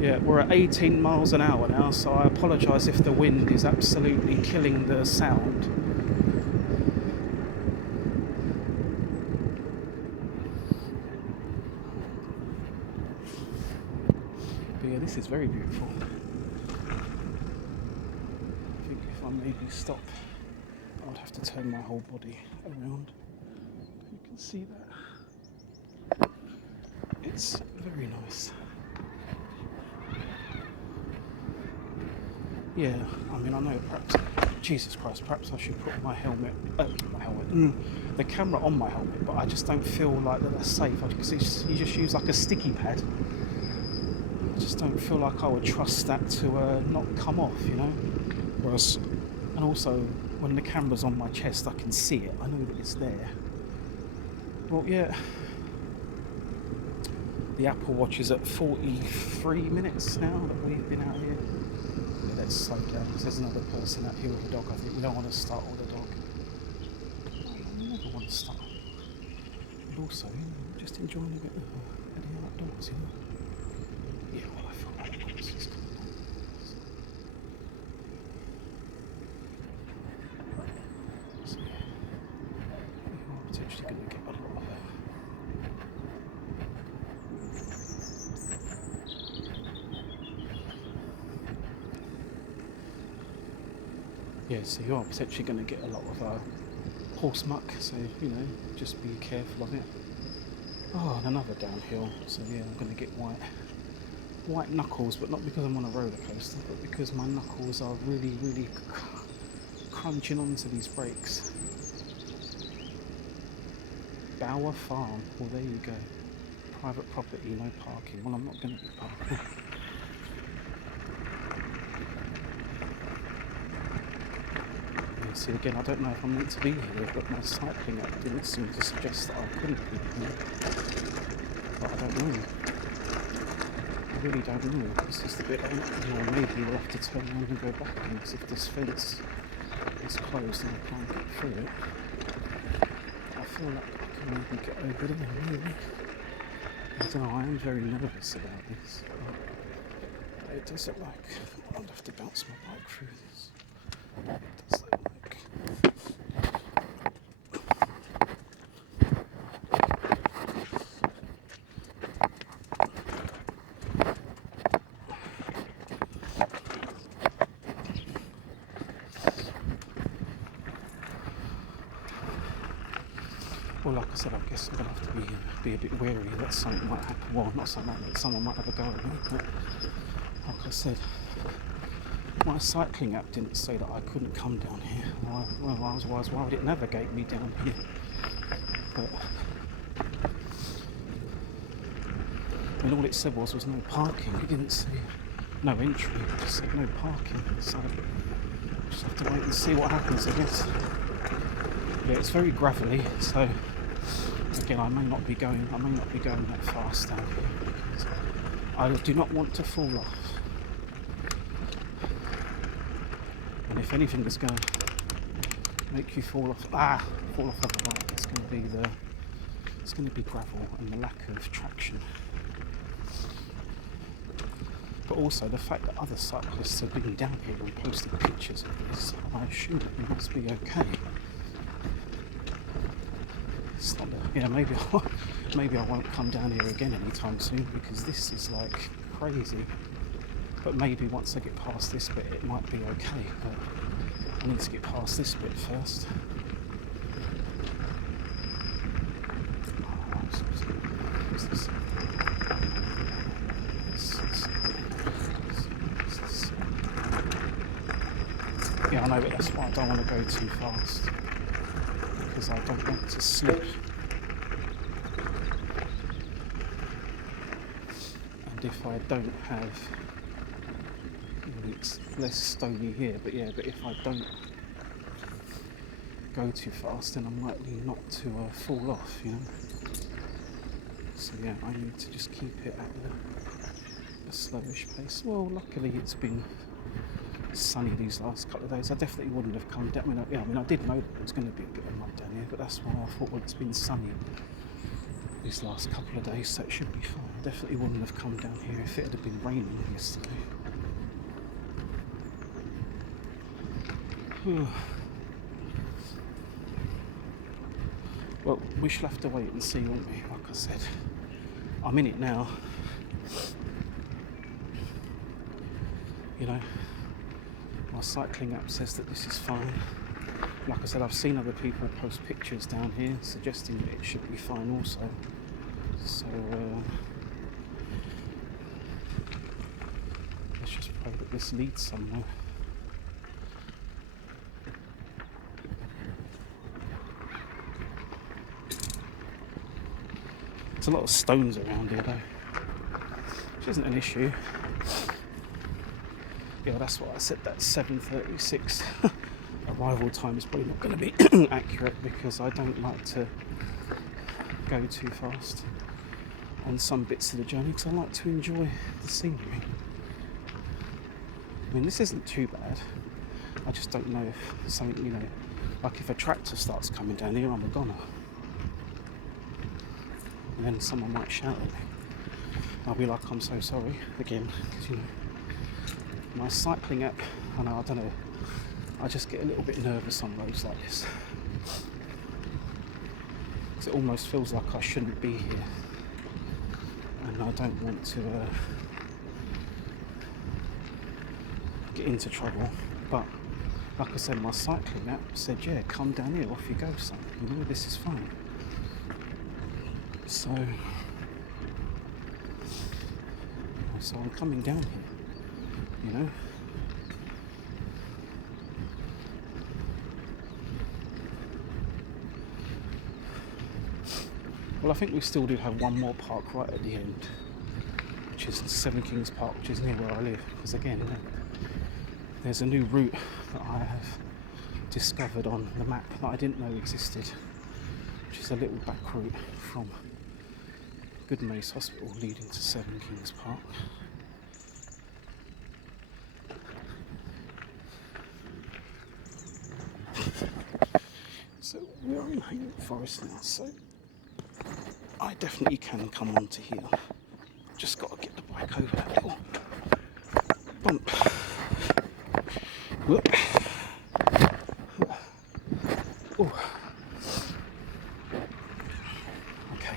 Yeah, we're at 18 miles an hour now, so I apologise if the wind is absolutely killing the sound. But yeah, this is very beautiful. I think if I maybe stop, I would have to turn my whole body around. You can see that. It's very nice. Yeah, I mean, I know perhaps, Jesus Christ, perhaps I should put my helmet, the camera on my helmet, but I just don't feel like that's safe, because you just use like a sticky pad. I just don't feel like I would trust that to not come off, you know? Whereas, and also, when the camera's on my chest, I can see it, I know that it's there. Well, yeah, the Apple Watch is at 43 minutes now that we've been out here. Let's slow down because there's another person out here with a dog. I think we don't want to startle the dog. I never want to startle. But also, you know, just enjoying a bit of the outdoors, you know. Yeah, well, I feel like the horses coming on. So, yeah, you are potentially going to get a lot of yeah, so you are potentially going to get a lot of horse muck, so, you know, just be careful of it. Oh, and another downhill, so yeah, I'm going to get white knuckles, but not because I'm on a roller coaster, but because my knuckles are really, really crunching onto these brakes. Bower Farm. Well, there you go. Private property, no parking. Well, I'm not going to be parking. See, again, I don't know if I'm meant to be here, but my cycling app didn't seem to suggest that I couldn't be here. But I don't know. I really don't know. This is the bit, maybe we'll have to turn around and go back again, because if this fence is closed and I can't get through it, I feel like I can maybe get over there, maybe. I don't know, I am very nervous about this. It does look like I'll have to bounce my bike through this. It does look like. Well, like I said, I guess I'm going to have to be a bit wary that something might happen. Well, not something, that someone might have a go at me, but like I said, my cycling app didn't say that I couldnn't come down here. Well, why would it navigate me down here? But I mean, all it said was no parking. It didn't say no entry. It just said no parking. So I just have to wait and see what happens, I guess. Yeah, it's very gravelly, so again, I may not be going that fast down here because I do not want to fall off. And if anything is going to make you fall off of the bike, it's going to be gravel and the lack of traction. But also the fact that other cyclists have been down here and posted pictures of this, I assume it must be okay. It's not maybe I won't come down here again anytime soon because this is like crazy. But maybe once I get past this bit, it might be okay. But I need to get past this bit first. Yeah, I know, but that's why I don't want to go too fast. Because I don't want to slip. And if I don't have, it's less stony here, but if I don't go too fast, then I'm likely not to fall off, you know. So yeah, I need to just keep it at a slowish pace. Well, luckily it's been sunny these last couple of days. I definitely wouldn't have come down. I did know that there was going to be a bit of mud down here, but that's why I thought, well, it's been sunny these last couple of days, so it should be fine. I definitely wouldn't have come down here if it had been raining yesterday. Well, we shall have to wait and see, won't we? Like I said, I'm in it now. You know, my cycling app says that this is fine. Like I said, I've seen other people post pictures down here suggesting that it should be fine also. So let's just pray that this leads somewhere. There's a lot of stones around here though, which isn't an issue. Yeah, that's what I said, that 7:36 arrival time is probably not going to be accurate because I don't like to go too fast on some bits of the journey because I like to enjoy the scenery. I mean, this isn't too bad. I just don't know if something, you know, like if a tractor starts coming down here, I'm a goner. And then someone might shout at me. I'll be like, I'm so sorry again, because you know, my cycling app, I don't know, I just get a little bit nervous on roads like this. Because it almost feels like I shouldn't be here. And I don't want to get into trouble. But like I said, my cycling app said, yeah, come down here, off you go, son. You know, this is fine. So I'm coming down here, you know. Well, I think we still do have one more park right at the end, which is Seven Kings Park, which is near where I live. Because again, there's a new route that I have discovered on the map that I didn't know existed, which is a little back route from Goodmace Hospital leading to Seven Kings Park. So we are in Hainault Forest now, so I definitely can come onto here. Just got to get the bike over that little bump. Whoop. Ooh. Okay,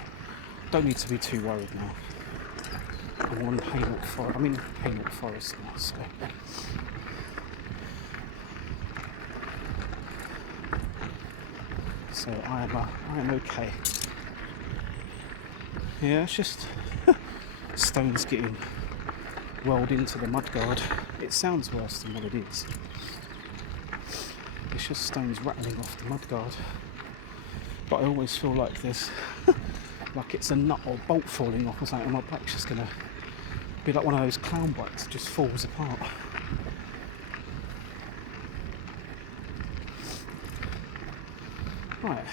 don't need to be too worried now. I'm on Hainault Forest. I'm in Hainault Forest now, so I am okay. Yeah, it's just stones getting welled into the mudguard. It sounds worse than what it is. It's just stones rattling off the mudguard. But I always feel like there's like it's a nut or bolt falling off or something, and my bike's just gonna be like one of those clown bikes that just falls apart. Right.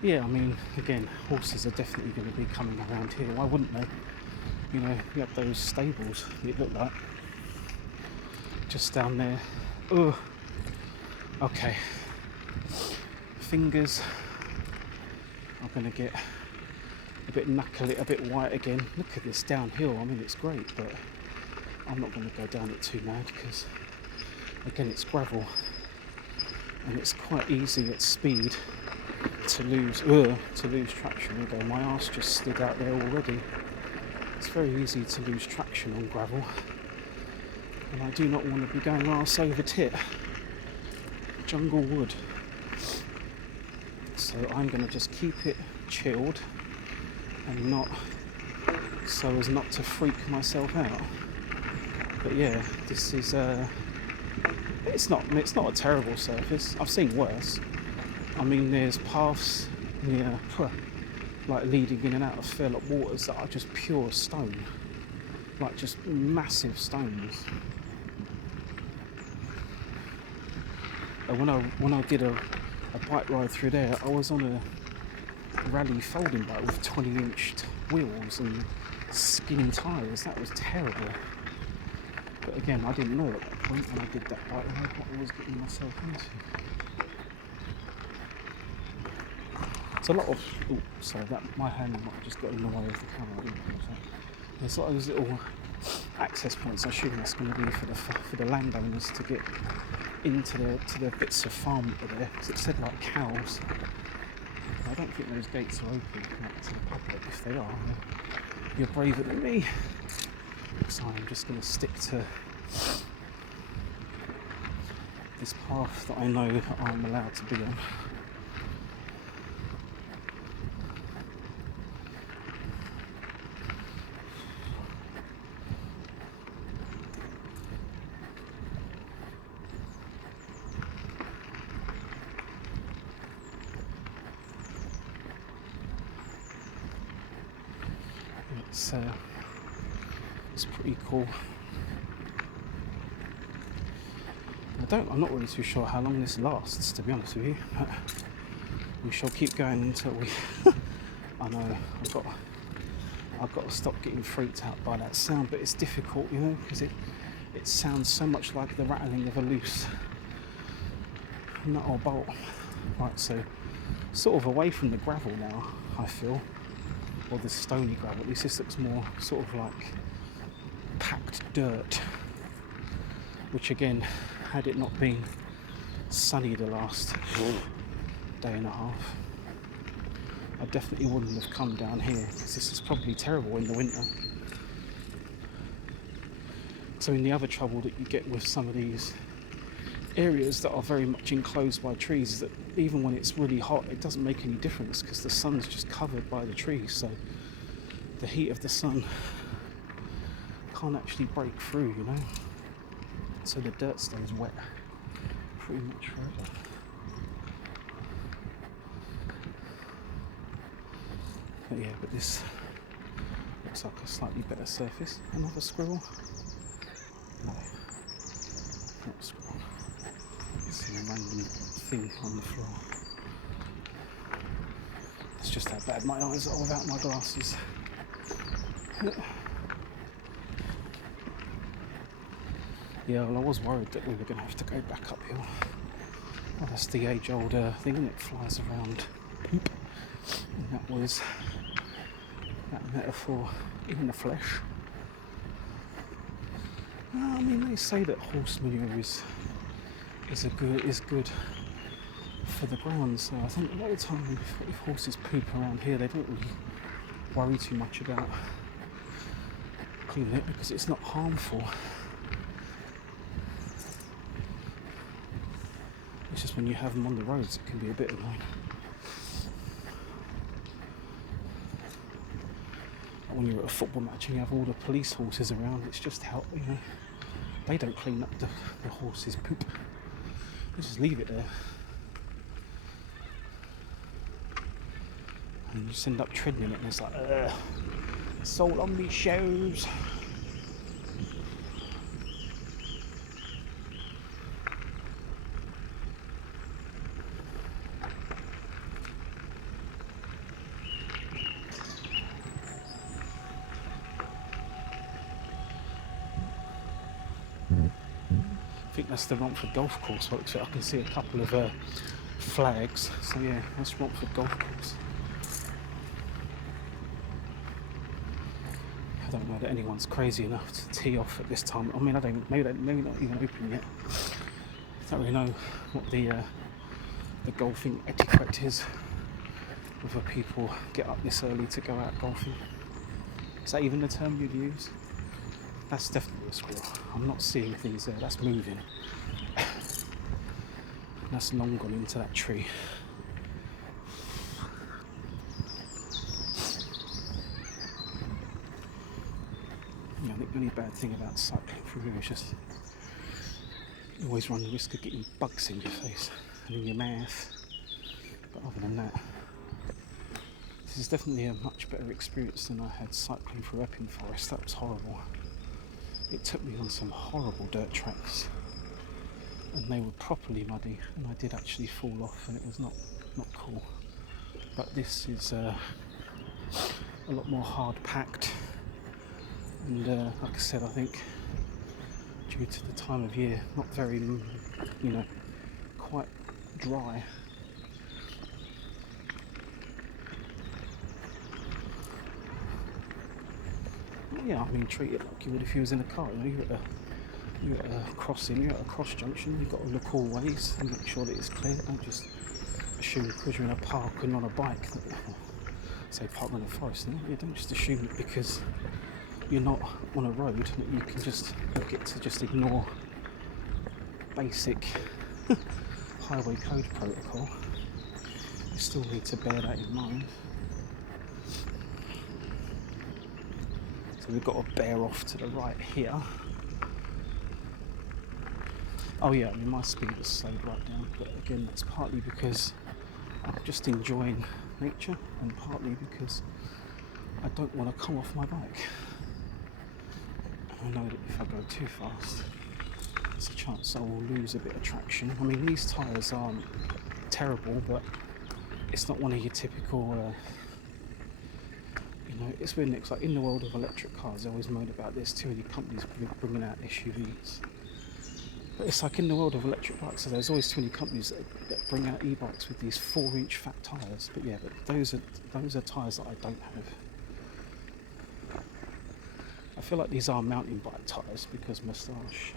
Yeah, I mean, again, horses are definitely going to be coming around here. Why wouldn't they? You know, you have those stables, it looked like. Just down there. Oh, okay. Fingers are going to get a bit knuckly, a bit white again. Look at this downhill. I mean, it's great, but I'm not going to go down it too mad because, again, it's gravel. And it's quite easy at speed to lose traction. Although my arse just slid out there already. It's very easy to lose traction on gravel, and I do not want to be going arse over tit. Jungle wood. So I'm going to just keep it chilled and not so as not to freak myself out. But yeah, this is it's not a terrible surface. I've seen worse. I mean, there's paths near, like leading in and out of Fairlop Waters that are just pure stone, like just massive stones. And when I did a bike ride through there, I was on a rally folding bike with 20-inch wheels and skinny tyres. That was terrible. But again, I didn't know at that point when I did that bike ride what I was getting myself into. It's a lot of... Oh, sorry, my hand might have just got in the way of the camera. There's a lot of those little access points. I assume that's going to be for the landowners to get into their bits of farm over there, because it said like cows. I don't think those gates are open to the public. If they are, you're braver than me. So I'm just going to stick to this path that I know that I'm allowed to be on. It's pretty cool. I'm not really too sure how long this lasts, to be honest with you. We shall keep going until we... I know, I've got to stop getting freaked out by that sound, but it's difficult, you know, because it sounds so much like the rattling of a loose nut or bolt. Right, so sort of away from the gravel now, I feel. Or the stony gravel. At least this looks more sort of like packed dirt, which again, had it not been sunny the last day and a half, I definitely wouldn't have come down here, because this is probably terrible in the winter. So in the other trouble that you get with some of these areas that are very much enclosed by trees is that even when it's really hot, it doesn't make any difference because the sun's just covered by the trees, so the heat of the sun can't actually break through, you know, so the dirt stays wet pretty much forever. Yeah, but this looks like a slightly better surface. Another squirrel? No, not a squirrel. Some random thing on the floor. It's just how bad my eyes are without my glasses. Yeah, well, I was worried that we were going to have to go back uphill. Well, that's the age-old thing that flies around poop. And that was that metaphor in the flesh. I mean, they say that horse manure is good for the ground, so I think a lot of the time if horses poop around here, they don't really worry too much about cleaning it because it's not harmful. It's just when you have them on the roads, it can be a bit annoying. When you're at a football match and you have all the police horses around, it's just how, you know, they don't clean up the horses' poop. They just leave it there. And you just end up treading in it and it's like, it's all on me shoes. I think that's the Romford golf course. Well, I can see a couple of flags. So yeah, that's Romford golf course. I don't know that anyone's crazy enough to tee off at this time. I mean, maybe not even open yet. I don't really know what the golfing etiquette is. Whether people get up this early to go out golfing. Is that even the term you'd use? That's definitely a squirrel. I'm not seeing things there. That's moving. That's long gone into that tree. Yeah, I think the only bad thing about cycling through here is just you always run the risk of getting bugs in your face and in your mouth. But other than that, this is definitely a much better experience than I had cycling through Raphael Forest. That was horrible. It took me on some horrible dirt tracks and they were properly muddy and I did actually fall off and it was not cool. But this is a lot more hard packed and like I said, I think due to the time of year, not very, quite dry. Yeah, I mean, treat it like you would if you was in a car. You know, you're at a crossing, you're at a cross junction. You've got to look all ways and make sure that it's clear. Don't just assume because you're in a park and on a bike that, say, park in a forest. No? You don't just assume it because you're not on a road that you can just get to just ignore basic highway code protocol. You still need to bear that in mind. So we've got to bear off to the right here. Oh yeah, I mean my speed was slowed right down, but again that's partly because I'm just enjoying nature and partly because I don't want to come off my bike. I know that if I go too fast, there's a chance I will lose a bit of traction. I mean these tyres aren't terrible, but it's not one of your typical it's weird, Nick. Like in the world of electric cars, I always moan about this. Too many companies bringing out SUVs. But it's like in the world of electric bikes, so there's always too many companies that bring out e-bikes with these 4-inch fat tyres. But yeah, but those are tyres that I don't have. I feel like these are mountain bike tyres because Moustache,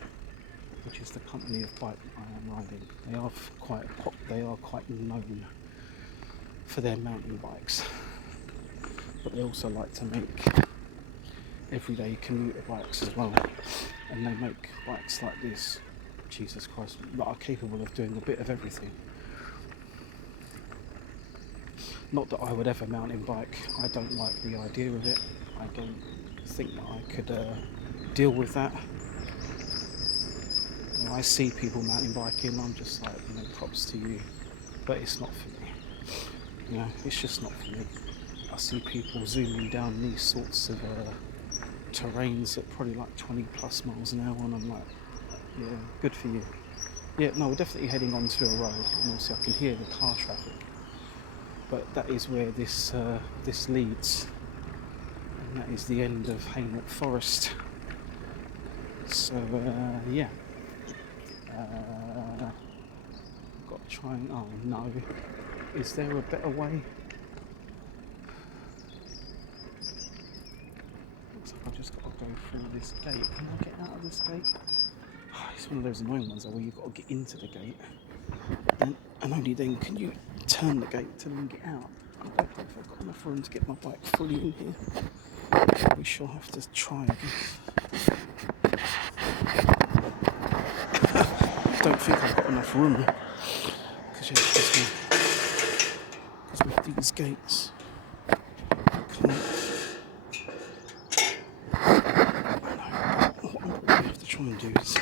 which is the company of bike I am riding, they are quite known for their mountain bikes. But they also like to make everyday commuter bikes as well, and they make bikes like this, Jesus Christ, that are capable of doing a bit of everything. Not that I would ever mountain bike, I don't like the idea of it, I don't think that I could deal with that. I see people mountain biking, I'm just like, props to you, but it's not for me. It's just not for me. I see people zooming down these sorts of terrains at probably like 20 plus miles an hour, and I'm like, yeah, good for you. Yeah, no, we're definitely heading onto a road, and also I can hear the car traffic. But that is where this leads, and that is the end of Hainault Forest. So yeah, got to try and, oh no, is there a better way? Looks like I've just got to go through this gate. Can I get out of this gate? Oh, it's one of those annoying ones where you've got to get into the gate, and only then can you turn the gate to then get out. I don't know if I've got enough room to get my bike fully in here. We shall have to try again. I don't think I've got enough room because with these gates I can't. What I'm going to have to try and do is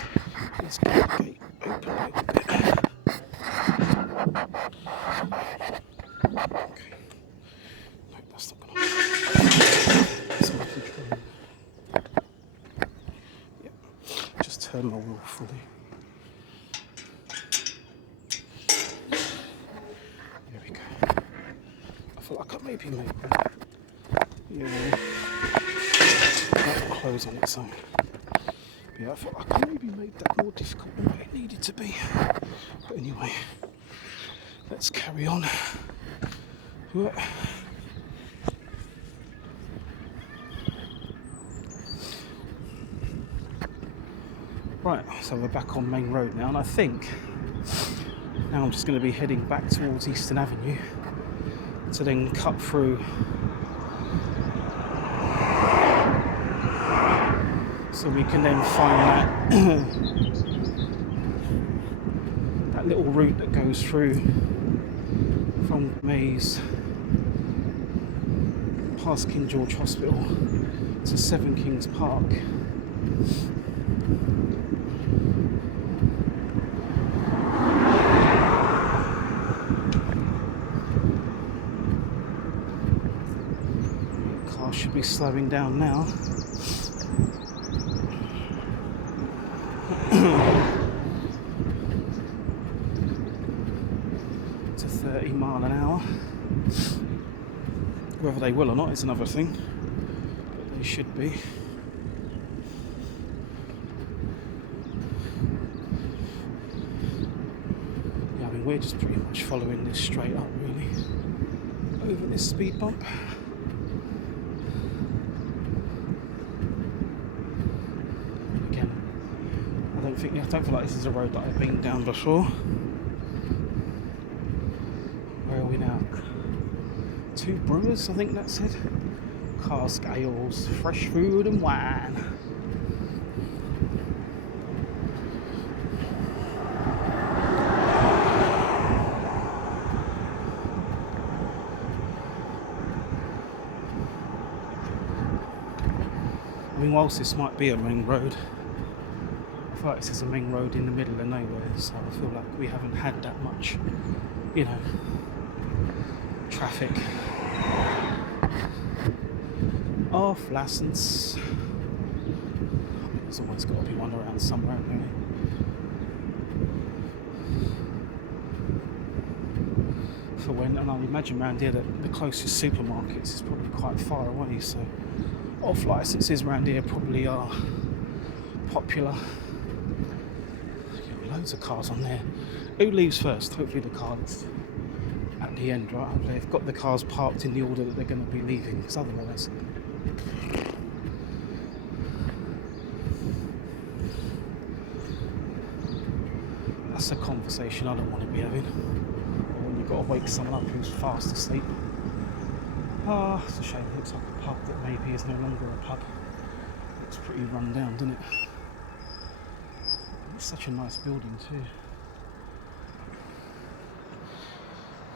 get the gate open a little bit. Okay. No, that's not going to work. So I can try and... Yep. Just turn my wheel fully. There we go. I feel like I maybe made that. Yeah. That will close on its own. Yeah, I felt like I maybe made that more difficult than what it needed to be. But anyway, let's carry on. Right, so we're back on Main Road now, and I think now I'm just going to be heading back towards Eastern Avenue to then cut through so we can then find that little route that goes through from Maze past King George Hospital to 7 Kings Park. The car should be slowing down now. To 30 mile an hour. Whether they will or not is another thing, but they should be. Yeah, I mean, we're just pretty much following this straight up, really, over this speed bump. Again, I don't feel like this is a road that I've been down before. Where are we now? 2 brewers, I think that's it. Cask ales, fresh food and wine. I mean, whilst this might be a main road, I feel like this is a main road in the middle of nowhere, so I feel like we haven't had that much, you know, traffic. Off license. There's always got to be one around somewhere, really. For when, and I imagine around here that the closest supermarkets is probably quite far away, so off licenses around here probably are popular. Loads of cars on there. Who leaves first? Hopefully the cars at the end, right? Hopefully they've got the cars parked in the order that they're going to be leaving, because otherwise that's a conversation I don't want to be having. When you've got to wake someone up who's fast asleep. Ah, it's a shame. It looks like a pub that maybe is no longer a pub. It's pretty run down, doesn't it? It's such a nice building too.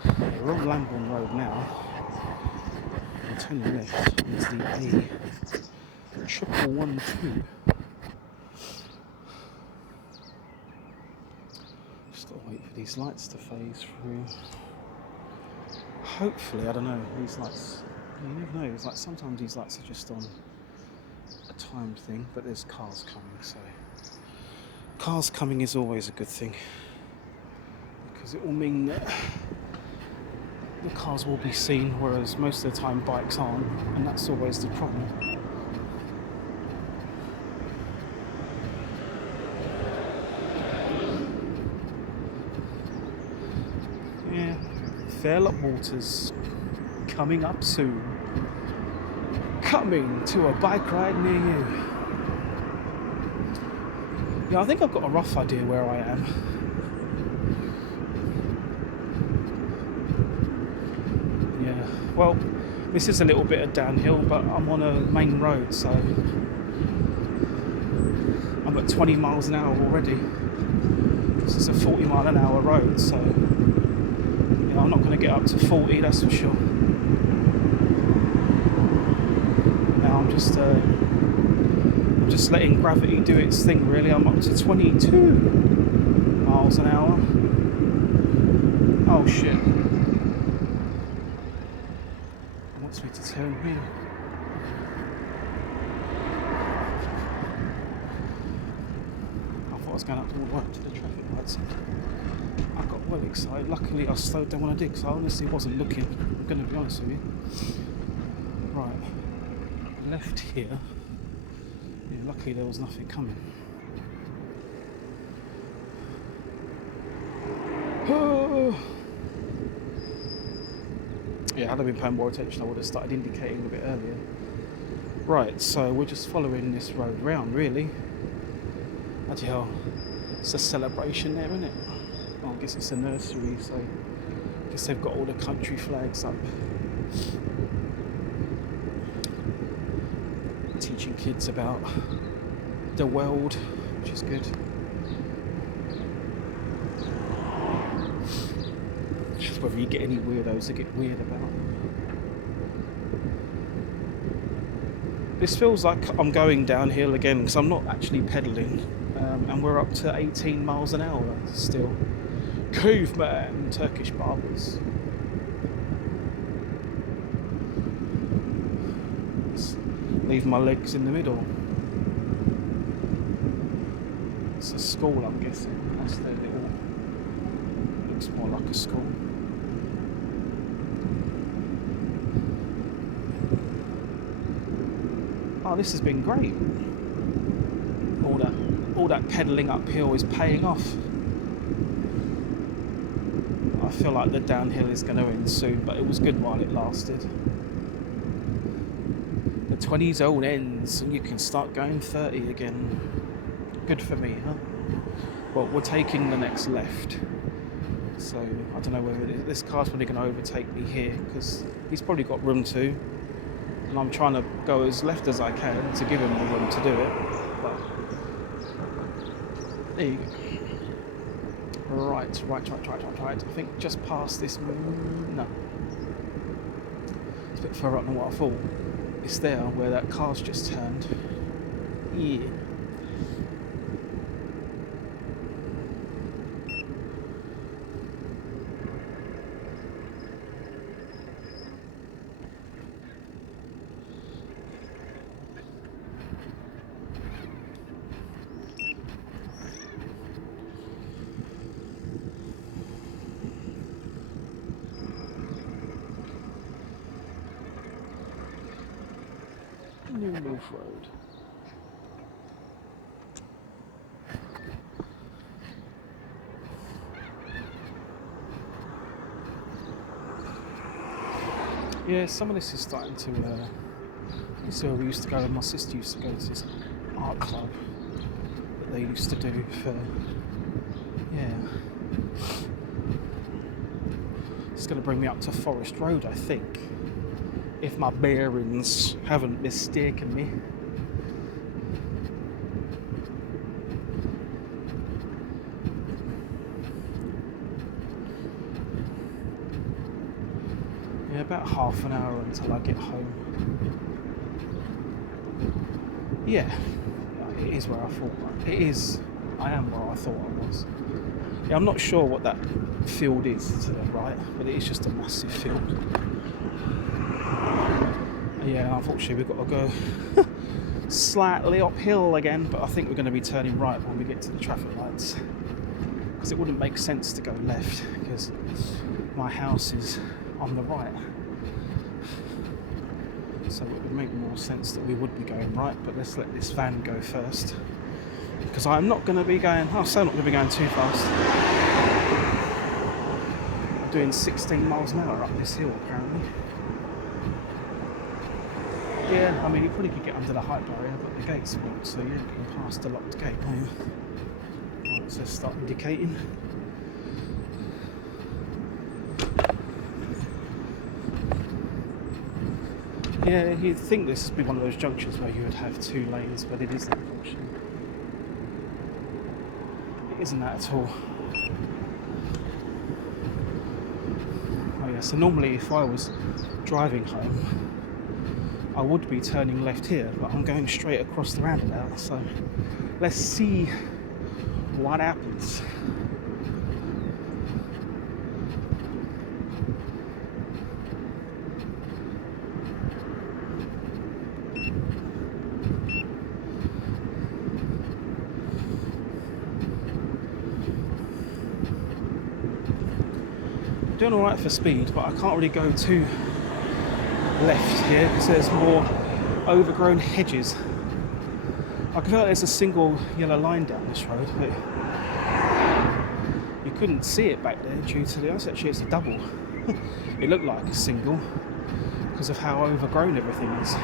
Yeah, we're on Lambourne Road now. I'll turn left is the A1112. Just got to wait for these lights to phase through. Hopefully, I don't know, these lights You never know. It's like sometimes these lights are just on a timed thing, but there's cars coming, so cars coming is always a good thing because it will mean that the cars will be seen, whereas most of the time bikes aren't, and that's always the problem. Yeah, Fairlop Waters coming up soon. Coming to a bike ride near you. Yeah, I think I've got a rough idea where I am. Yeah, well, this is a little bit of downhill, but I'm on a main road, so I'm at 20 miles an hour already. This is a 40 mile an hour road, so yeah, I'm not going to get up to 40, that's for sure. Now I'm just letting gravity do its thing, really. I'm up to 22 miles an hour. Oh shit. It wants me to turn here. I thought I was going up all the way up to the traffic lights. I got well excited. Luckily I slowed down when I did, because I honestly wasn't looking. I'm going to be honest with you. Right. Left here. Yeah, luckily there was nothing coming. Oh. Yeah, had I been paying more attention, I would have started indicating a bit earlier. Right, so we're just following this road round, really. Bloody hell, it's a celebration there, isn't it? Oh, I guess it's a nursery, so I guess they've got all the country flags up. Teaching kids about the world, which is good. Just whether you get any weirdos that get weird about. This feels like I'm going downhill again because I'm not actually pedalling, and we're up to 18 miles an hour still. Caveman, Turkish barbers. Leave my legs in the middle. It's a school, I'm guessing. That's their little. Looks more like a school. Oh, this has been great. All that pedalling uphill is paying off. I feel like the downhill is going to end soon, but it was good while it lasted. 20 zone ends and you can start going 30 again. Good for me, huh? Well, we're taking the next left, so I don't know whether this car's probably going to overtake me here because he's probably got room to, and I'm trying to go as left as I can to give him the room to do it. But there you go. Right. I think just past this. No, it's a bit further up than what I thought. It's there where that car's just turned. Yeah. Romford Road. Yeah, some of this is starting to. This is where we used to go. My sister used to go to this art club that they used to do for. Yeah. It's going to bring me up to Forest Road, I think, if my bearings haven't mistaken me. Yeah, about half an hour until I get home. Yeah, it is where I thought. It is. I am where I thought I was. Yeah, I'm not sure what that field is to the right, but it is just a massive field. Yeah, unfortunately we've got to go slightly uphill again, but I think we're going to be turning right when we get to the traffic lights, because it wouldn't make sense to go left because my house is on the right, so it would make more sense that we would be going right. But let's let this van go first, because I'm not going to be going, I'm so not going to be going too fast. I'm doing 16 miles an hour up this hill apparently. Yeah, I mean, you probably could get under the height barrier, but the gate's locked, so you can pass the locked gate, can't you? Right, so let's start indicating. Yeah, you'd think this would be one of those junctions where you would have 2 lanes, but it isn't, unfortunately. It isn't that at all. Oh yeah, so normally if I was driving home, I would be turning left here, but I'm going straight across the roundabout, so let's see what happens. Doing alright for speed, but I can't really go too left here because there's more overgrown hedges. I can feel like there's a single yellow line down this road, but you couldn't see it back there due to the ice. Actually, it's a double. It looked like a single because of how overgrown everything is.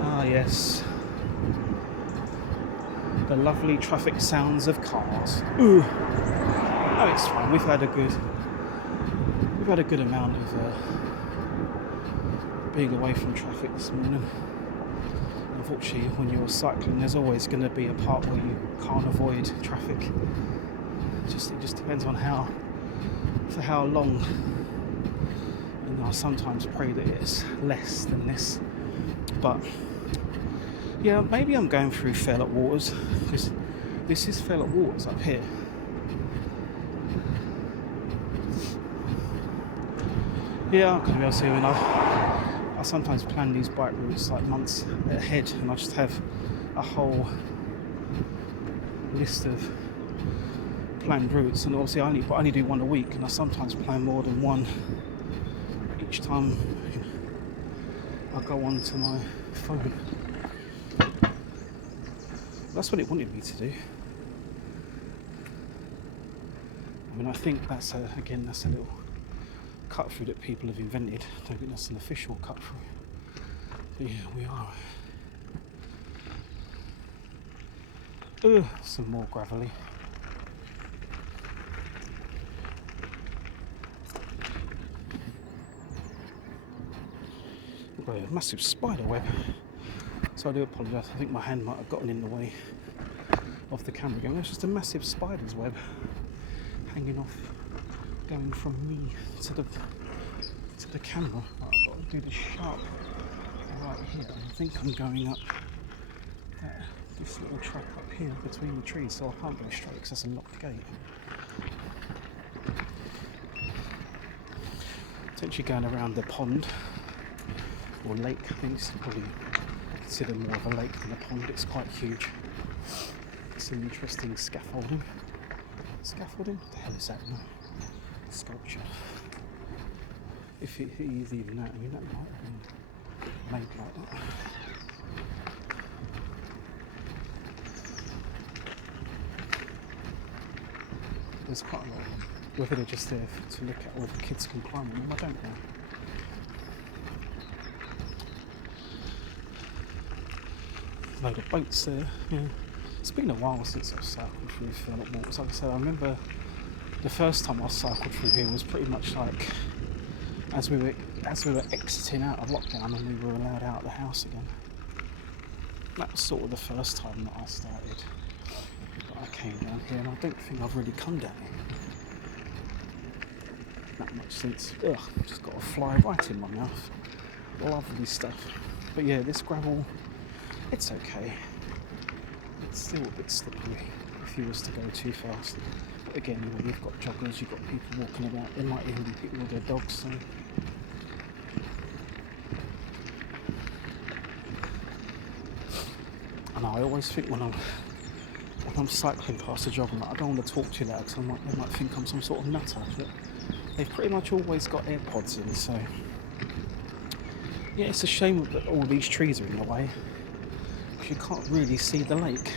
Ah yes, the lovely traffic sounds of cars. Ooh. Oh, it's fine. We've had a good amount of being away from traffic this morning. Unfortunately, when you're cycling, there's always going to be a part where you can't avoid traffic. It just depends on for how long. And I sometimes pray that it's less than this. But yeah, maybe I'm going through Fairlop Waters, because this is Fairlop Waters up here. Yeah, I'm going to be able to see when I sometimes plan these bike routes like months ahead, and I just have a whole list of planned routes, and obviously I only do one a week, and I sometimes plan more than one each time I go onto my phone. That's what it wanted me to do. I mean, I think that's a little cut through that people have invented. I don't think that's an official cut through. But yeah, we are. Some more gravelly. We've got a massive spider web. So I do apologise. I think my hand might have gotten in the way of the camera going. It's just a massive spider's web hanging off, going from me to the camera. Right, I've got to do the sharp right here. I think I'm going up this little track up here between the trees, so I can't go straight because that's a locked gate. Potentially going around the pond or lake. I think it's probably considered more of a lake than a pond. It's quite huge. Some interesting scaffolding. Scaffolding? What the hell is that now? Sculpture. If it is even that, I mean, that might have been made like that. There's quite a lot of them. Whether they're just there to look at, or the kids can climb on them, I don't know. Load of boats there, yeah. It's been a while since I've cycled through Fairlop Waters. Like I said, I remember the first time I cycled through here was pretty much like as we were exiting out of lockdown and we were allowed out of the house again. That was sort of the first time that I started. But I came down here, and I don't think I've really come down here that much since. Ugh, just got a fly right in my mouth. Lovely stuff. But yeah, this gravel, it's okay. It's still a bit slippery if you was to go too fast. But again, you know, you've got joggers, you've got people walking about. There might even be people with their dogs. So. And I always think when I'm cycling past a jogger, like, I don't want to talk to you loud because they might think I'm some sort of nutter. But they've pretty much always got AirPods in, so yeah, it's a shame that all these trees are in the way because you can't really see the lake.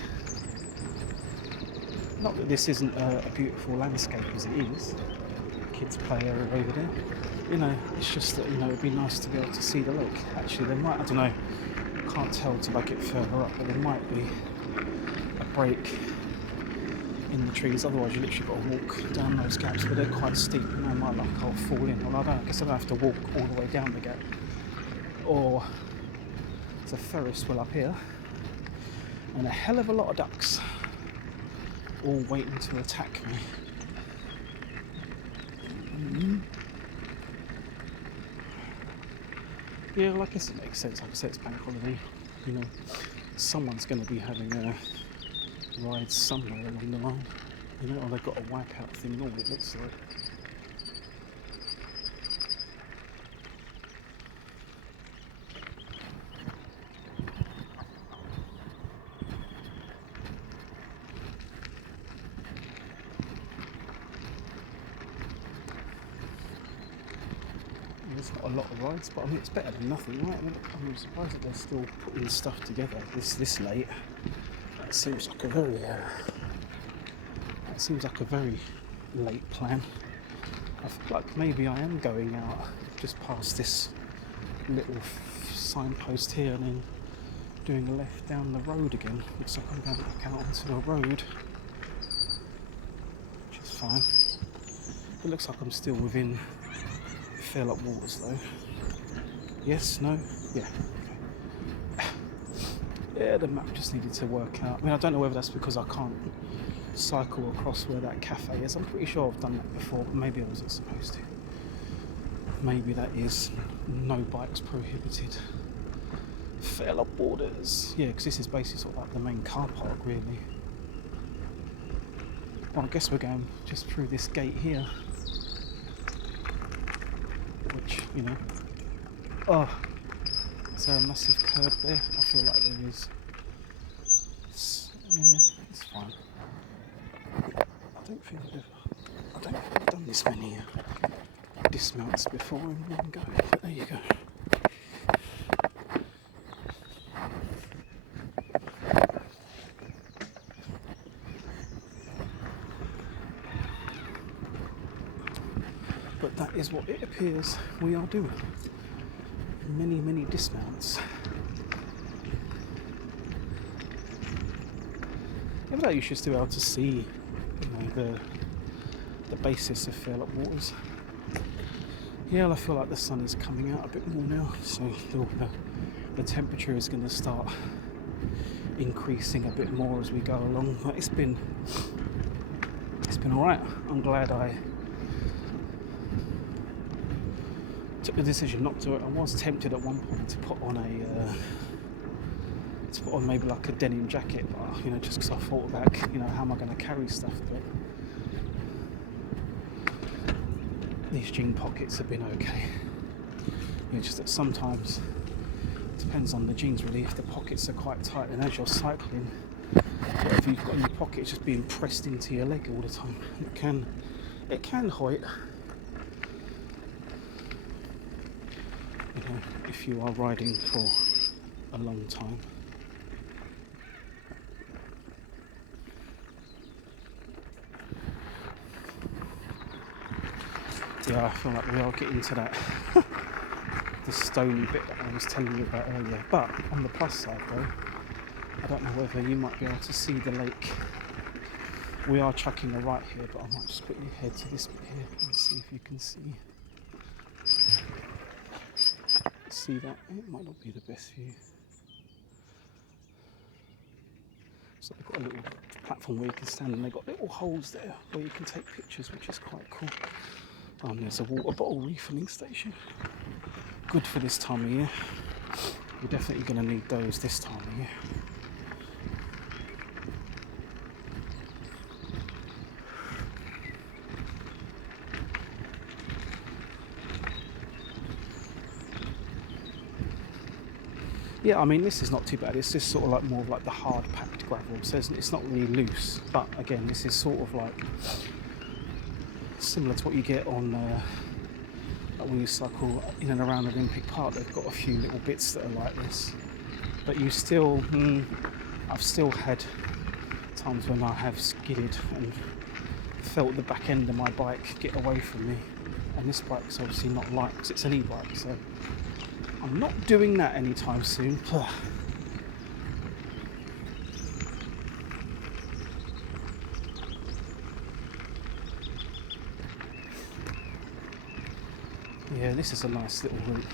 Not that this isn't a beautiful landscape as it is. Kids play area over there. You know, it's just that, you know, it'd be nice to be able to see the lake. Actually, there might, I don't know, can't tell till I get further up, but there might be a break in the trees. Otherwise, you literally got to walk down those gaps, but they're quite steep. You know, my luck, I'll fall in. Well, I guess I don't have to walk all the way down the gap. Or there's a Ferris wheel up here, and a hell of a lot of ducks, all waiting to attack me. Yeah, well, I guess it makes sense. Like I said, it's bank holiday. You know, someone's going to be having a ride somewhere along the line. You know, or they've got a wipeout thing. All it looks like. There's not a lot of rides, but I mean it's better than nothing, right? I mean, I'm surprised that they're still putting stuff together this late. That seems like a very late plan. I feel like maybe I am going out just past this little signpost here and then doing a left down the road again. Looks like I'm going back out onto a road, which is fine. It looks like I'm still within Fairlop Waters though. Yes, no, yeah. Okay. Yeah, the map just needed to work out. I mean, I don't know whether that's because I can't cycle across where that cafe is. I'm pretty sure I've done that before, but maybe I wasn't supposed to. Maybe that is no bikes prohibited. Fairlop Waters. Yeah, because this is basically sort of like the main car park, really. Well, I guess we're going just through this gate here. Which, you know, oh, is there a massive curb there? I feel like there is. Yeah, it's fine. I don't think I've done this many dismounts before in one go, but there you go. But that is what it appears we are doing. Many dismounts. Even though you should still be able to see, you know, the basis of Fairlop Waters. Yeah, I feel like the sun is coming out a bit more now, so the temperature is going to start increasing a bit more as we go along. But it's been alright. I'm glad I took the decision not to. I was tempted at one point to put on maybe like a denim jacket, but you know, just because I thought about, you know, how am I going to carry stuff. But these jean pockets have been okay. You know, just that sometimes it depends on the jeans really. If the pockets are quite tight, and as you're cycling, whatever you've got in your pocket is just being pressed into your leg all the time. It can hurt. You know, if you are riding for a long time. Yeah, I feel like we are getting to that the stony bit that I was telling you about earlier. But on the plus side though, I don't know whether you might be able to see the lake. We are chucking a right here, but I might just quickly head to this bit here and see if you can see. See that? It might not be the best view. So they've got a little platform where you can stand, and they've got little holes there where you can take pictures, which is quite cool. And there's a water bottle refilling station. Good for this time of year. You're definitely going to need those this time of year. Yeah, I mean, this is not too bad. It's just sort of like more of like the hard packed gravel, so it's not really loose. But again, this is sort of like similar to what you get on like when you cycle in and around Olympic Park. They've got a few little bits that are like this, but you still, I've still had times when I have skidded and felt the back end of my bike get away from me, and this bike's obviously not light because it's an e-bike, so I'm not doing that anytime soon. Yeah, this is a nice little route.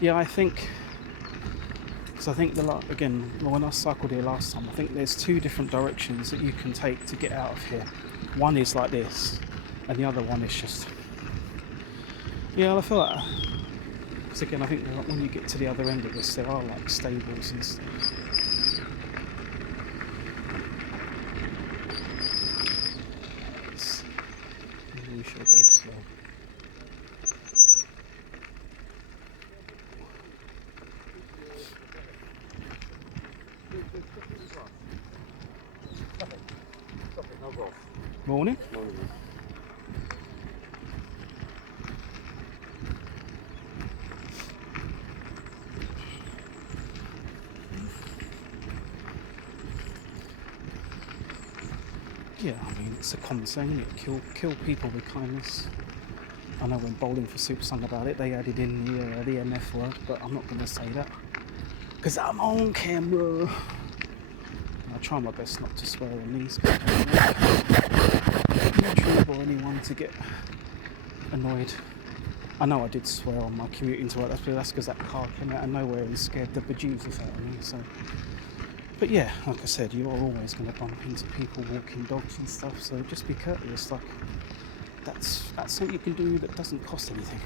Yeah, I think, because I think again, when I cycled here last time, I think there's two different directions that you can take to get out of here. One is like this, and the other one is just, yeah, I feel like, because again, I think when you get to the other end of this, there are like stables and stuff. Maybe we should go slow. Morning. Yeah, I mean, it's a common saying, it kill people with kindness. I know when Bowling for Soup sung about it, they added in the MF word, but I'm not going to say that because I'm on camera. I try my best not to swear on these, but I'm not sure for anyone to get annoyed. I know I did swear on my commute into work, that's because that car came out of nowhere and scared the bejesus out of me. So, but yeah, like I said, you are always going to bump into people walking dogs and stuff, so just be courteous. Like that's something you can do that doesn't cost anything.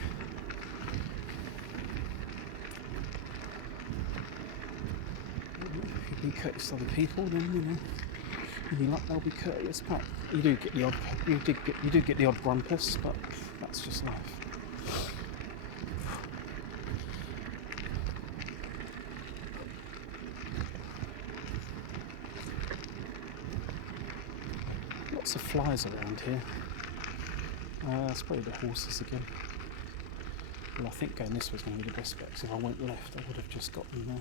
If you be courteous to other people, then you know, and you like, they'll be courteous back. You do get the odd grumpus, but that's just life. Lots of flies around here. That's probably the horses again. Well, I think going this way is going to be the best bet, because if I went left, I would have just gotten there.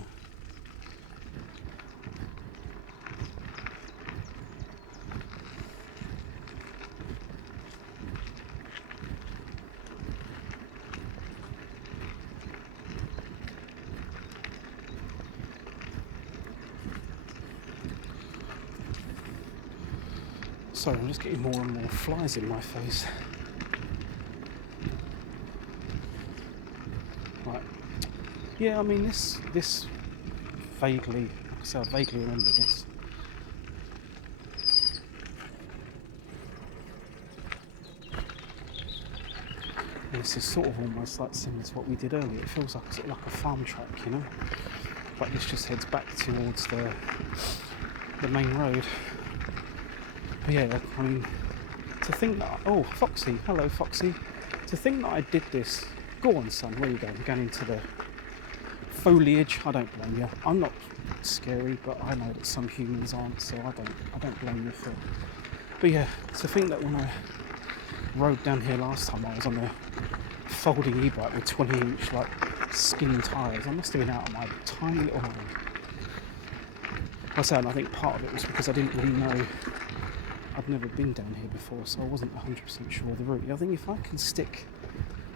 Sorry, I'm just getting more and more flies in my face. Right. Yeah, I mean, this vaguely, like I say, I vaguely remember this. This is sort of almost like similar to what we did earlier. It feels like sort of like a farm track, you know? But this just heads back towards the main road. But yeah, I mean, to think that, oh, Foxy, hello Foxy. To think that I did this, go on son, where are you going? Going into the foliage, I don't blame you. I'm not scary, but I know that some humans aren't, so I don't blame you for it. But yeah, to think that when I rode down here last time, I was on a folding e-bike with 20-inch like skinny tyres. I must have been out of my tiny little mind. I say, and I think part of it was because I didn't really know. I'd never been down here before, so I wasn't 100% sure of the route. I think if I can stick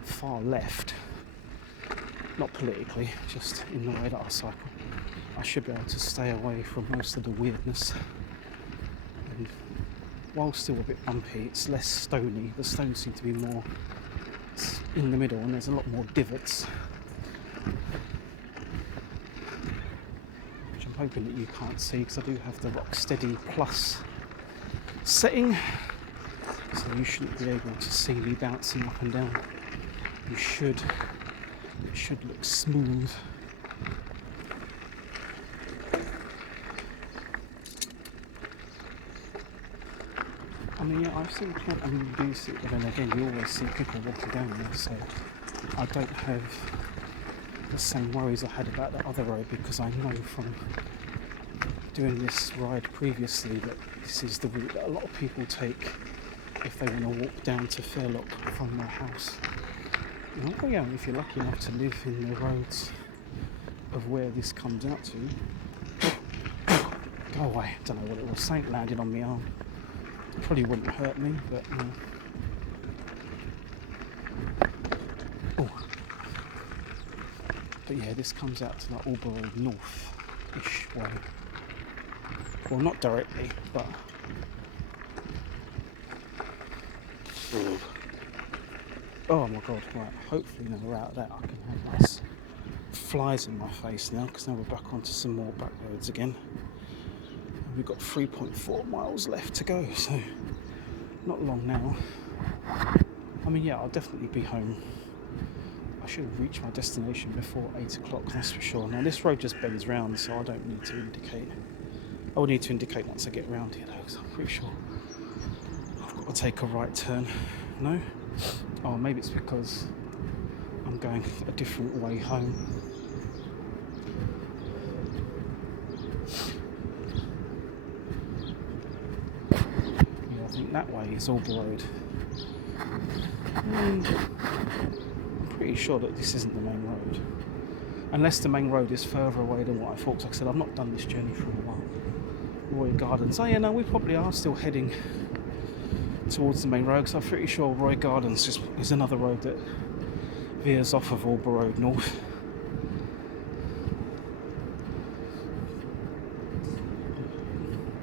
far left, not politically, just in the way that I cycle, I should be able to stay away from most of the weirdness. And while still a bit bumpy, it's less stony. The stones seem to be more in the middle, and there's a lot more divots, which I'm hoping that you can't see, because I do have the Rocksteady Plus setting, so you shouldn't be able to see me bouncing up and down. It should look smooth. I mean, yeah, I've seen plenty, I mean, you do see, but then again, you always see people walking down there, so I don't have the same worries I had about that other road, because I know from doing this ride previously that this is the route that a lot of people take if they want to walk down to Fairlop from their house. Oh yeah, if you're lucky enough to live in the roads of where this comes out to. Go away, don't know what it was, something landed on my arm. It probably wouldn't hurt me, but oh. But yeah, this comes out to like Albury North-ish way. Well, not directly, but oh my god, right, hopefully now we're out of that I can have nice flies in my face now, because now we're back onto some more back roads again. And we've got 3.4 miles left to go, so not long now. I mean, yeah, I'll definitely be home. I should have reached my destination before 8 o'clock, that's for sure. Now this road just bends round, so I don't need to indicate. I will need to indicate once I get round here though, because I'm pretty sure I've got to take a right turn. No? Oh, maybe it's because I'm going a different way home. Yeah, I think that way is Albury Road. I'm pretty sure that this isn't the main road. Unless the main road is further away than what I thought. Like I said, I've not done this journey for a while. Roy Gardens. Oh yeah, no, we probably are still heading towards the main road, because I'm pretty sure Roy Gardens is another road that veers off of Albury Road North.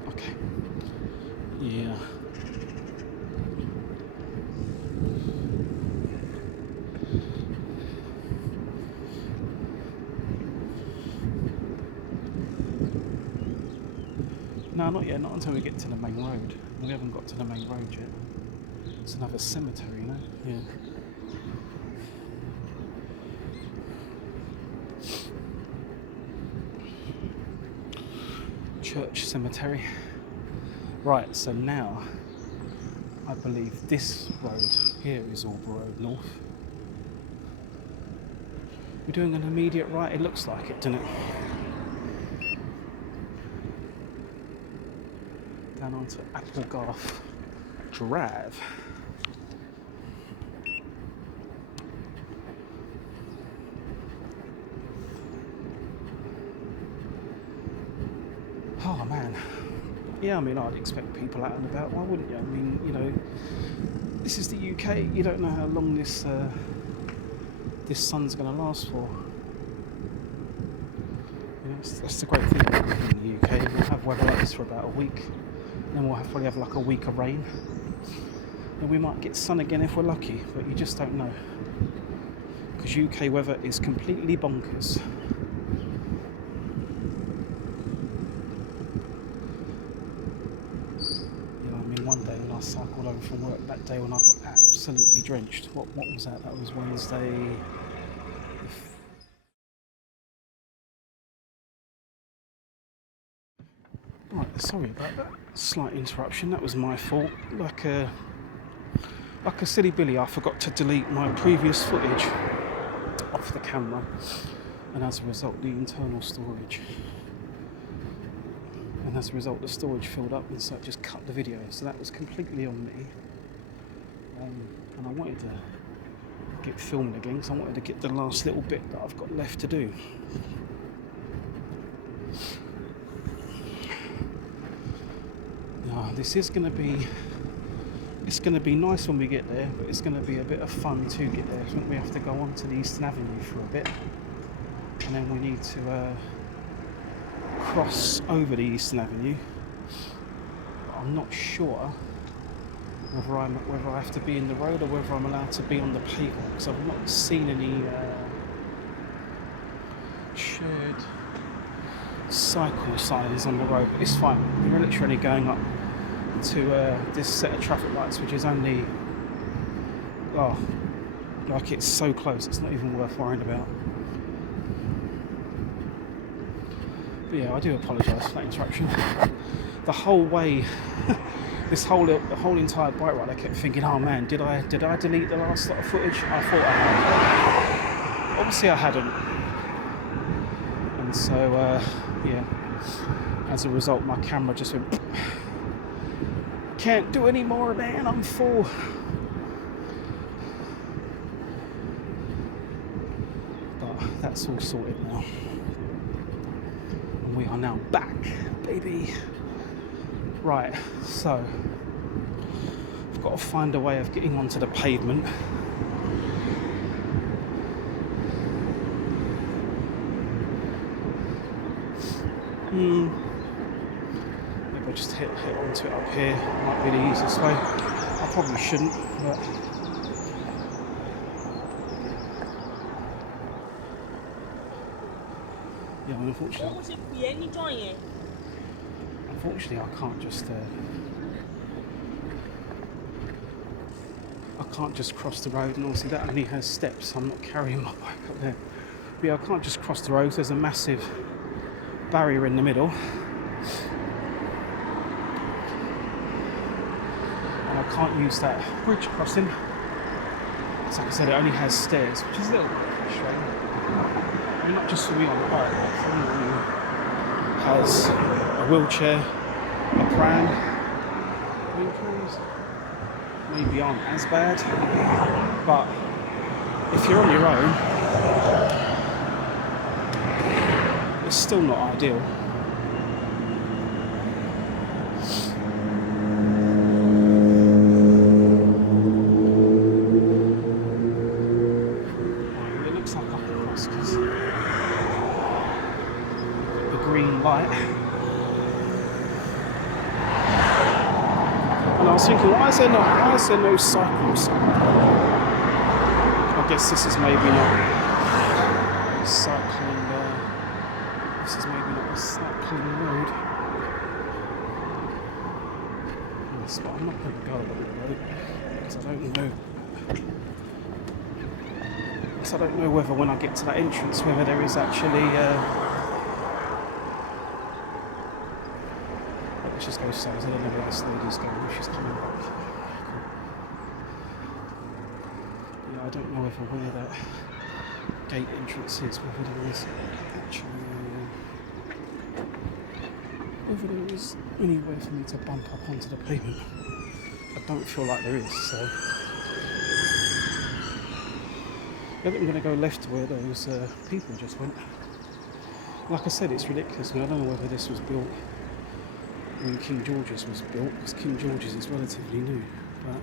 Okay. Yeah. No, not yet, not until we get to the main road. We haven't got to the main road yet. It's another cemetery, you know? Yeah. Church cemetery. Right, so now I believe this road here is Albury Road North. We're doing an immediate right, it looks like it, doesn't it? Down onto Applegarth Drive. Oh man, yeah, I mean, I'd expect people out and about, why wouldn't you? I mean, you know, this is the UK, you don't know how long this sun's going to last for. You know, that's the great thing about living in the UK. We'll have weather like this for about a week, then we'll probably have like a week of rain, and we might get sun again if we're lucky, but you just don't know, because UK weather is completely bonkers. One day when I cycled over from work, that day when I got absolutely drenched. What was that? That was Wednesday. Right, sorry about that slight interruption. That was my fault. Like a silly Billy, I forgot to delete my previous footage off the camera, and as a result, the internal storage. And as a result, the storage filled up, and so it just cut the video. So that was completely on me. And I wanted to get filming again, because I wanted to get the last little bit that I've got left to do. Now, this is going to be, it's going to be nice when we get there, but it's going to be a bit of fun to get there. So we have to go onto the Eastern Avenue for a bit, and then we need to cross over the Eastern Avenue. I'm not sure whether I have to be in the road or whether I'm allowed to be on the pavement, because I've not seen any shared cycle signs on the road, but it's fine. We're literally going up to this set of traffic lights, which is only, oh, like it's so close, it's not even worth worrying about. But yeah, I do apologise for that interruption. The whole way, the whole entire bike ride, I kept thinking, oh man, did I delete the last lot of footage? I thought I had. Obviously I hadn't. So yeah, as a result my camera just went, can't do any more, man, I'm full. But that's all sorted now, and we are now back, baby. Right, so I've got to find a way of getting onto the pavement. Maybe I'll just hit onto it up here. Might be the easiest way. I probably shouldn't, but yeah, unfortunately I can't just cross the road, and obviously that only has steps. I'm not carrying my bike up there. But yeah, I can't just cross the road. There's a massive barrier in the middle, and I can't use that bridge crossing. So like I said, it only has stairs, which is a little bit frustrating. I mean, not just for me on the bike, but for anyone who has a wheelchair, a pram. Wheelchairs maybe aren't as bad, but if you're on your own, it's still not ideal. It looks like I can cross because the green light. And I was thinking, why is there no cycle sign? I guess this is maybe not cycling. This is maybe not a cycling road. Yes, but I'm not going to go along the road because I don't know whether when I get to that entrance whether there is actually. Let's just go south. I don't know where this lady's going. If she's coming back. Yeah, I don't know where that gate entrance is. Whether there is actually. Whether there is anywhere for me to bump up onto the pavement. I don't feel like there is, so I think I'm going to go left to where those people just went. Like I said, it's ridiculous. I mean, I don't know whether this was built when King George's was built, because King George's is relatively new, but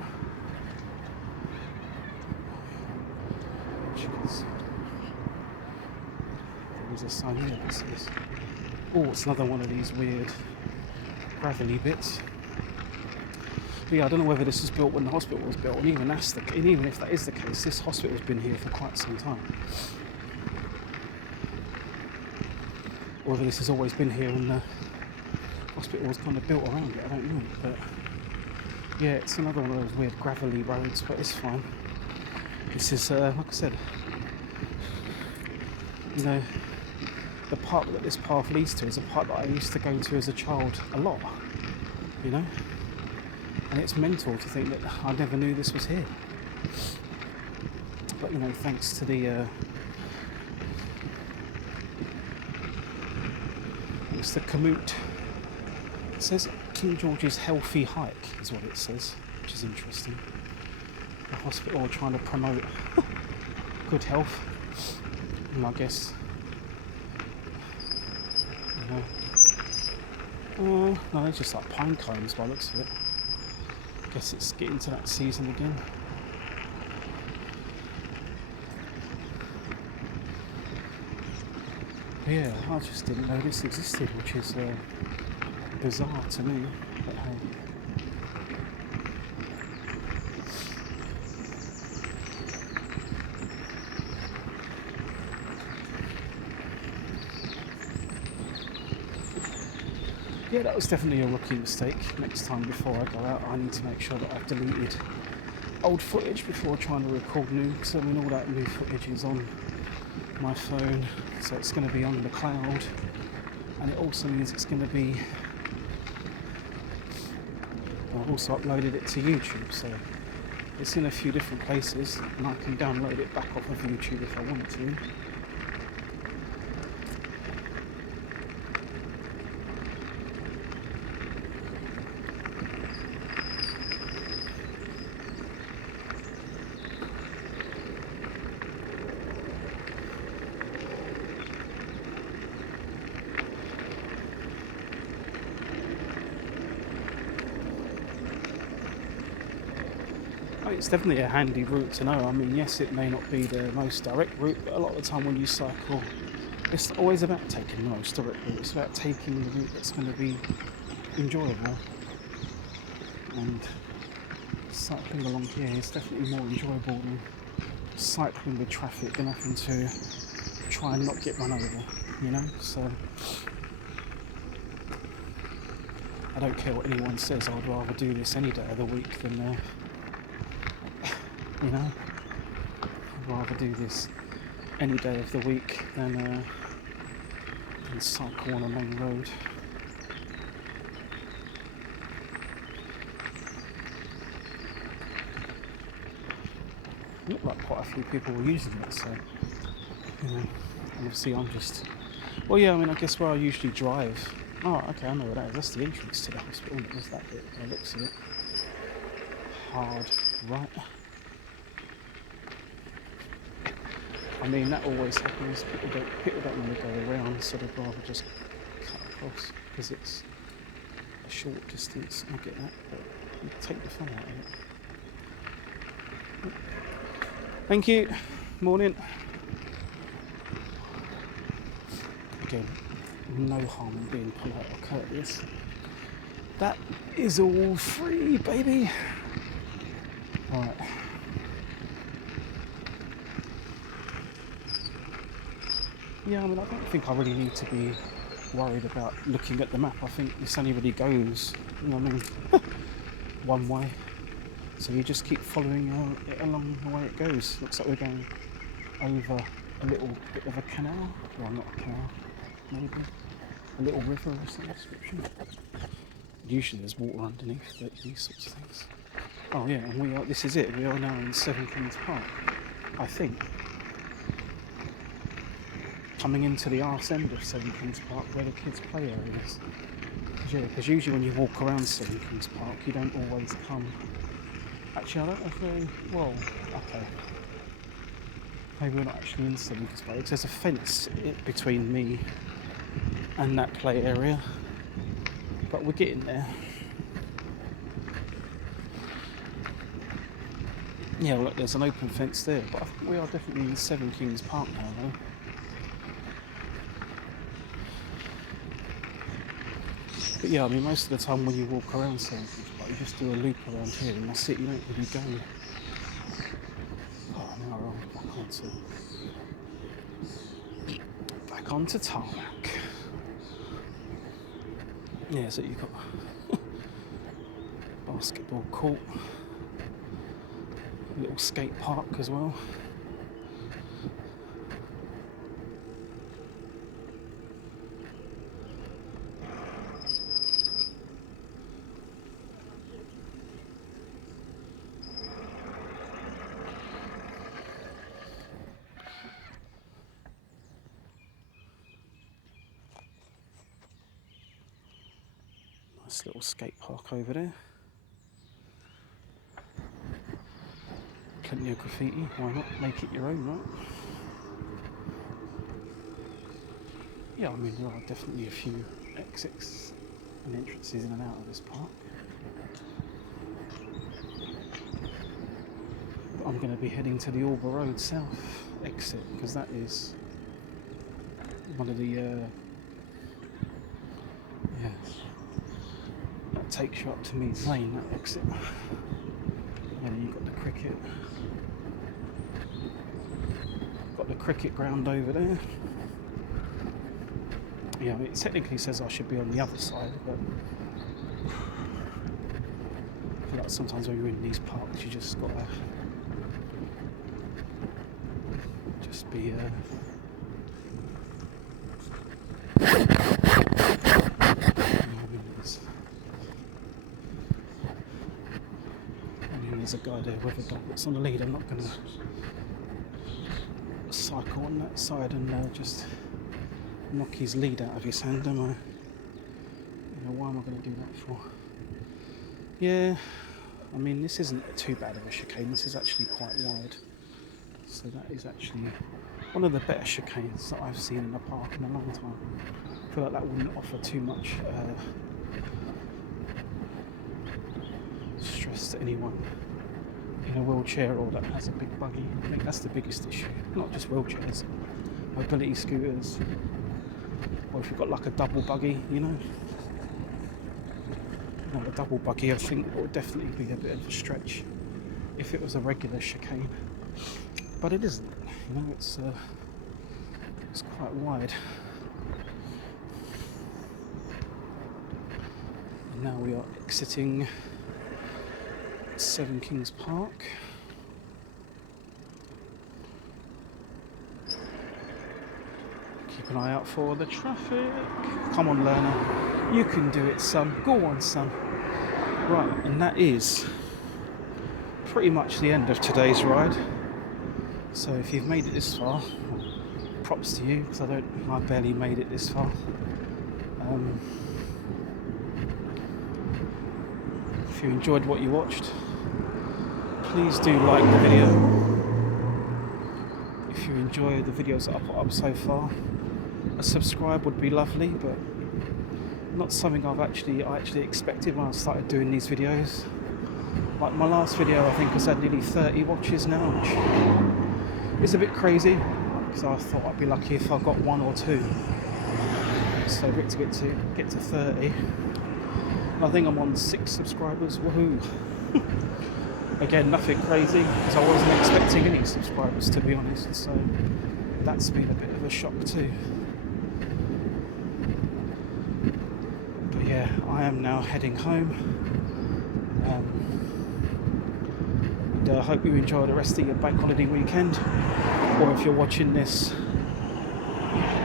there is a sign here that says, oh, it's another one of these weird gravelly bits. But yeah, I don't know whether this was built when the hospital was built, and even if that is the case, this hospital's been here for quite some time. Or whether this has always been here and the hospital was kind of built around it, I don't know. But yeah, it's another one of those weird gravelly roads, but it's fine. This is, like I said, you know, the park that this path leads to is a park that I used to go to as a child a lot, you know, and it's mental to think that I never knew this was here. But you know, thanks to the commute, it says King George's Healthy Hike is what it says, which is interesting. The hospital are trying to promote good health, and I guess. No, they're just like pine cones by the looks of it. Guess it's getting to that season again. Yeah, I just didn't know this existed, which is bizarre to me. But hey. Yeah, that was definitely a rookie mistake. Next time before I go out, I need to make sure that I've deleted old footage before trying to record new. So I mean, all that new footage is on my phone, so it's going to be on the cloud, and it also means it's going to be. I've also uploaded it to YouTube, so it's in a few different places, and I can download it back off of YouTube if I want to. it's definitely a handy route to know. I mean, yes, it may not be the most direct route, but a lot of the time when you cycle, it's always about taking the most direct route. It's about taking the route that's going to be enjoyable. And cycling along here is definitely more enjoyable than cycling with traffic and having to try and not get run over, you know? So I don't care what anyone says, I'd rather do this any day of the week than, you know, I'd rather do this any day of the week than cycle on a main road. Looked like quite a few people were using it, so, you know, obviously I'm just, well, yeah, I mean, I guess where I usually drive. Oh, okay, I know what that is. That's the entrance to the hospital. There's that bit by the looks of it. Hard right. I mean, that always happens. People don't want to go around, so they'd rather just cut across because it's a short distance. I get that, but you take the fun out of it. Thank you. Morning. Again, no harm in being polite or courteous. That is all free, baby. Right. Yeah, I mean, I don't think I really need to be worried about looking at the map. I think this only really goes, you know what I mean, one way. So you just keep following it along the way it goes. Looks like we're going over a little bit of a canal. Well, not a canal, maybe. A little river of some description. Usually there's water underneath these sorts of things. Oh yeah, and this is it. We are now in Seven Kings Park, I think. Coming into the arse end of Seven Kings Park where the kids' play area is. Yeah, because usually when you walk around Seven Kings Park, you don't always come. Actually, I don't know if well, okay. Maybe we're not actually in Seven Kings Park. There's a fence between me and that play area. But we're getting there. Yeah, look, there's an open fence there. But I think we are definitely in Seven Kings Park now, though. But yeah, I mean, most of the time when you walk around Seven Kings Park, you just do a loop around here and that's it. You don't really go. Oh, now we're back onto tarmac. Yeah, so you've got basketball court, a little skate park as well. Nice little skate park over there. Plenty of graffiti, why not make it your own, right? Yeah, I mean, there are definitely a few exits and entrances in and out of this park. But I'm going to be heading to the Alba Road South exit because that is one of the that takes you up to Meads Lane, that exit. And then you've got the cricket ground over there. Yeah, it technically says I should be on the other side, but I feel like sometimes when you're in these parks you just gotta just be there's a guy there with a dog that's on the lead. I'm not going to cycle on that side and just knock his lead out of his hand, am I? You know, why am I going to do that for? Yeah, I mean, this isn't too bad of a chicane. This is actually quite wide. So that is actually one of the better chicanes that I've seen in a park in a long time. I feel like that wouldn't offer too much stress to anyone in a wheelchair or that has a big buggy. I think that's the biggest issue. Not just wheelchairs, mobility scooters, or if you've got like a double buggy, you know. A double buggy, I think, would definitely be a bit of a stretch if it was a regular chicane, but it isn't. You know, it's quite wide. And now we are exiting Seven Kings Park. Keep an eye out for the traffic. Come on, learner. You can do it, son. Go on, son. Right, and that is pretty much the end of today's ride. So if you've made it this far, props to you, because I barely made it this far. If you enjoyed what you watched, please do like the video. If you enjoy the videos that I put up so far, a subscribe would be lovely, but not something I actually expected when I started doing these videos. Like my last video, I think has had nearly 30 watches now, which is a bit crazy, because I thought I'd be lucky if I got 1 or 2. So to get to 30. I think I'm on 6 subscribers. Woohoo! Again, nothing crazy, because I wasn't expecting any subscribers, to be honest. So that's been a bit of a shock too. But yeah, I am now heading home. And I hope you enjoy the rest of your bank holiday weekend. Or if you're watching this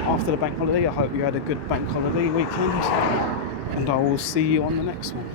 after the bank holiday, I hope you had a good bank holiday weekend. And I will see you on the next one.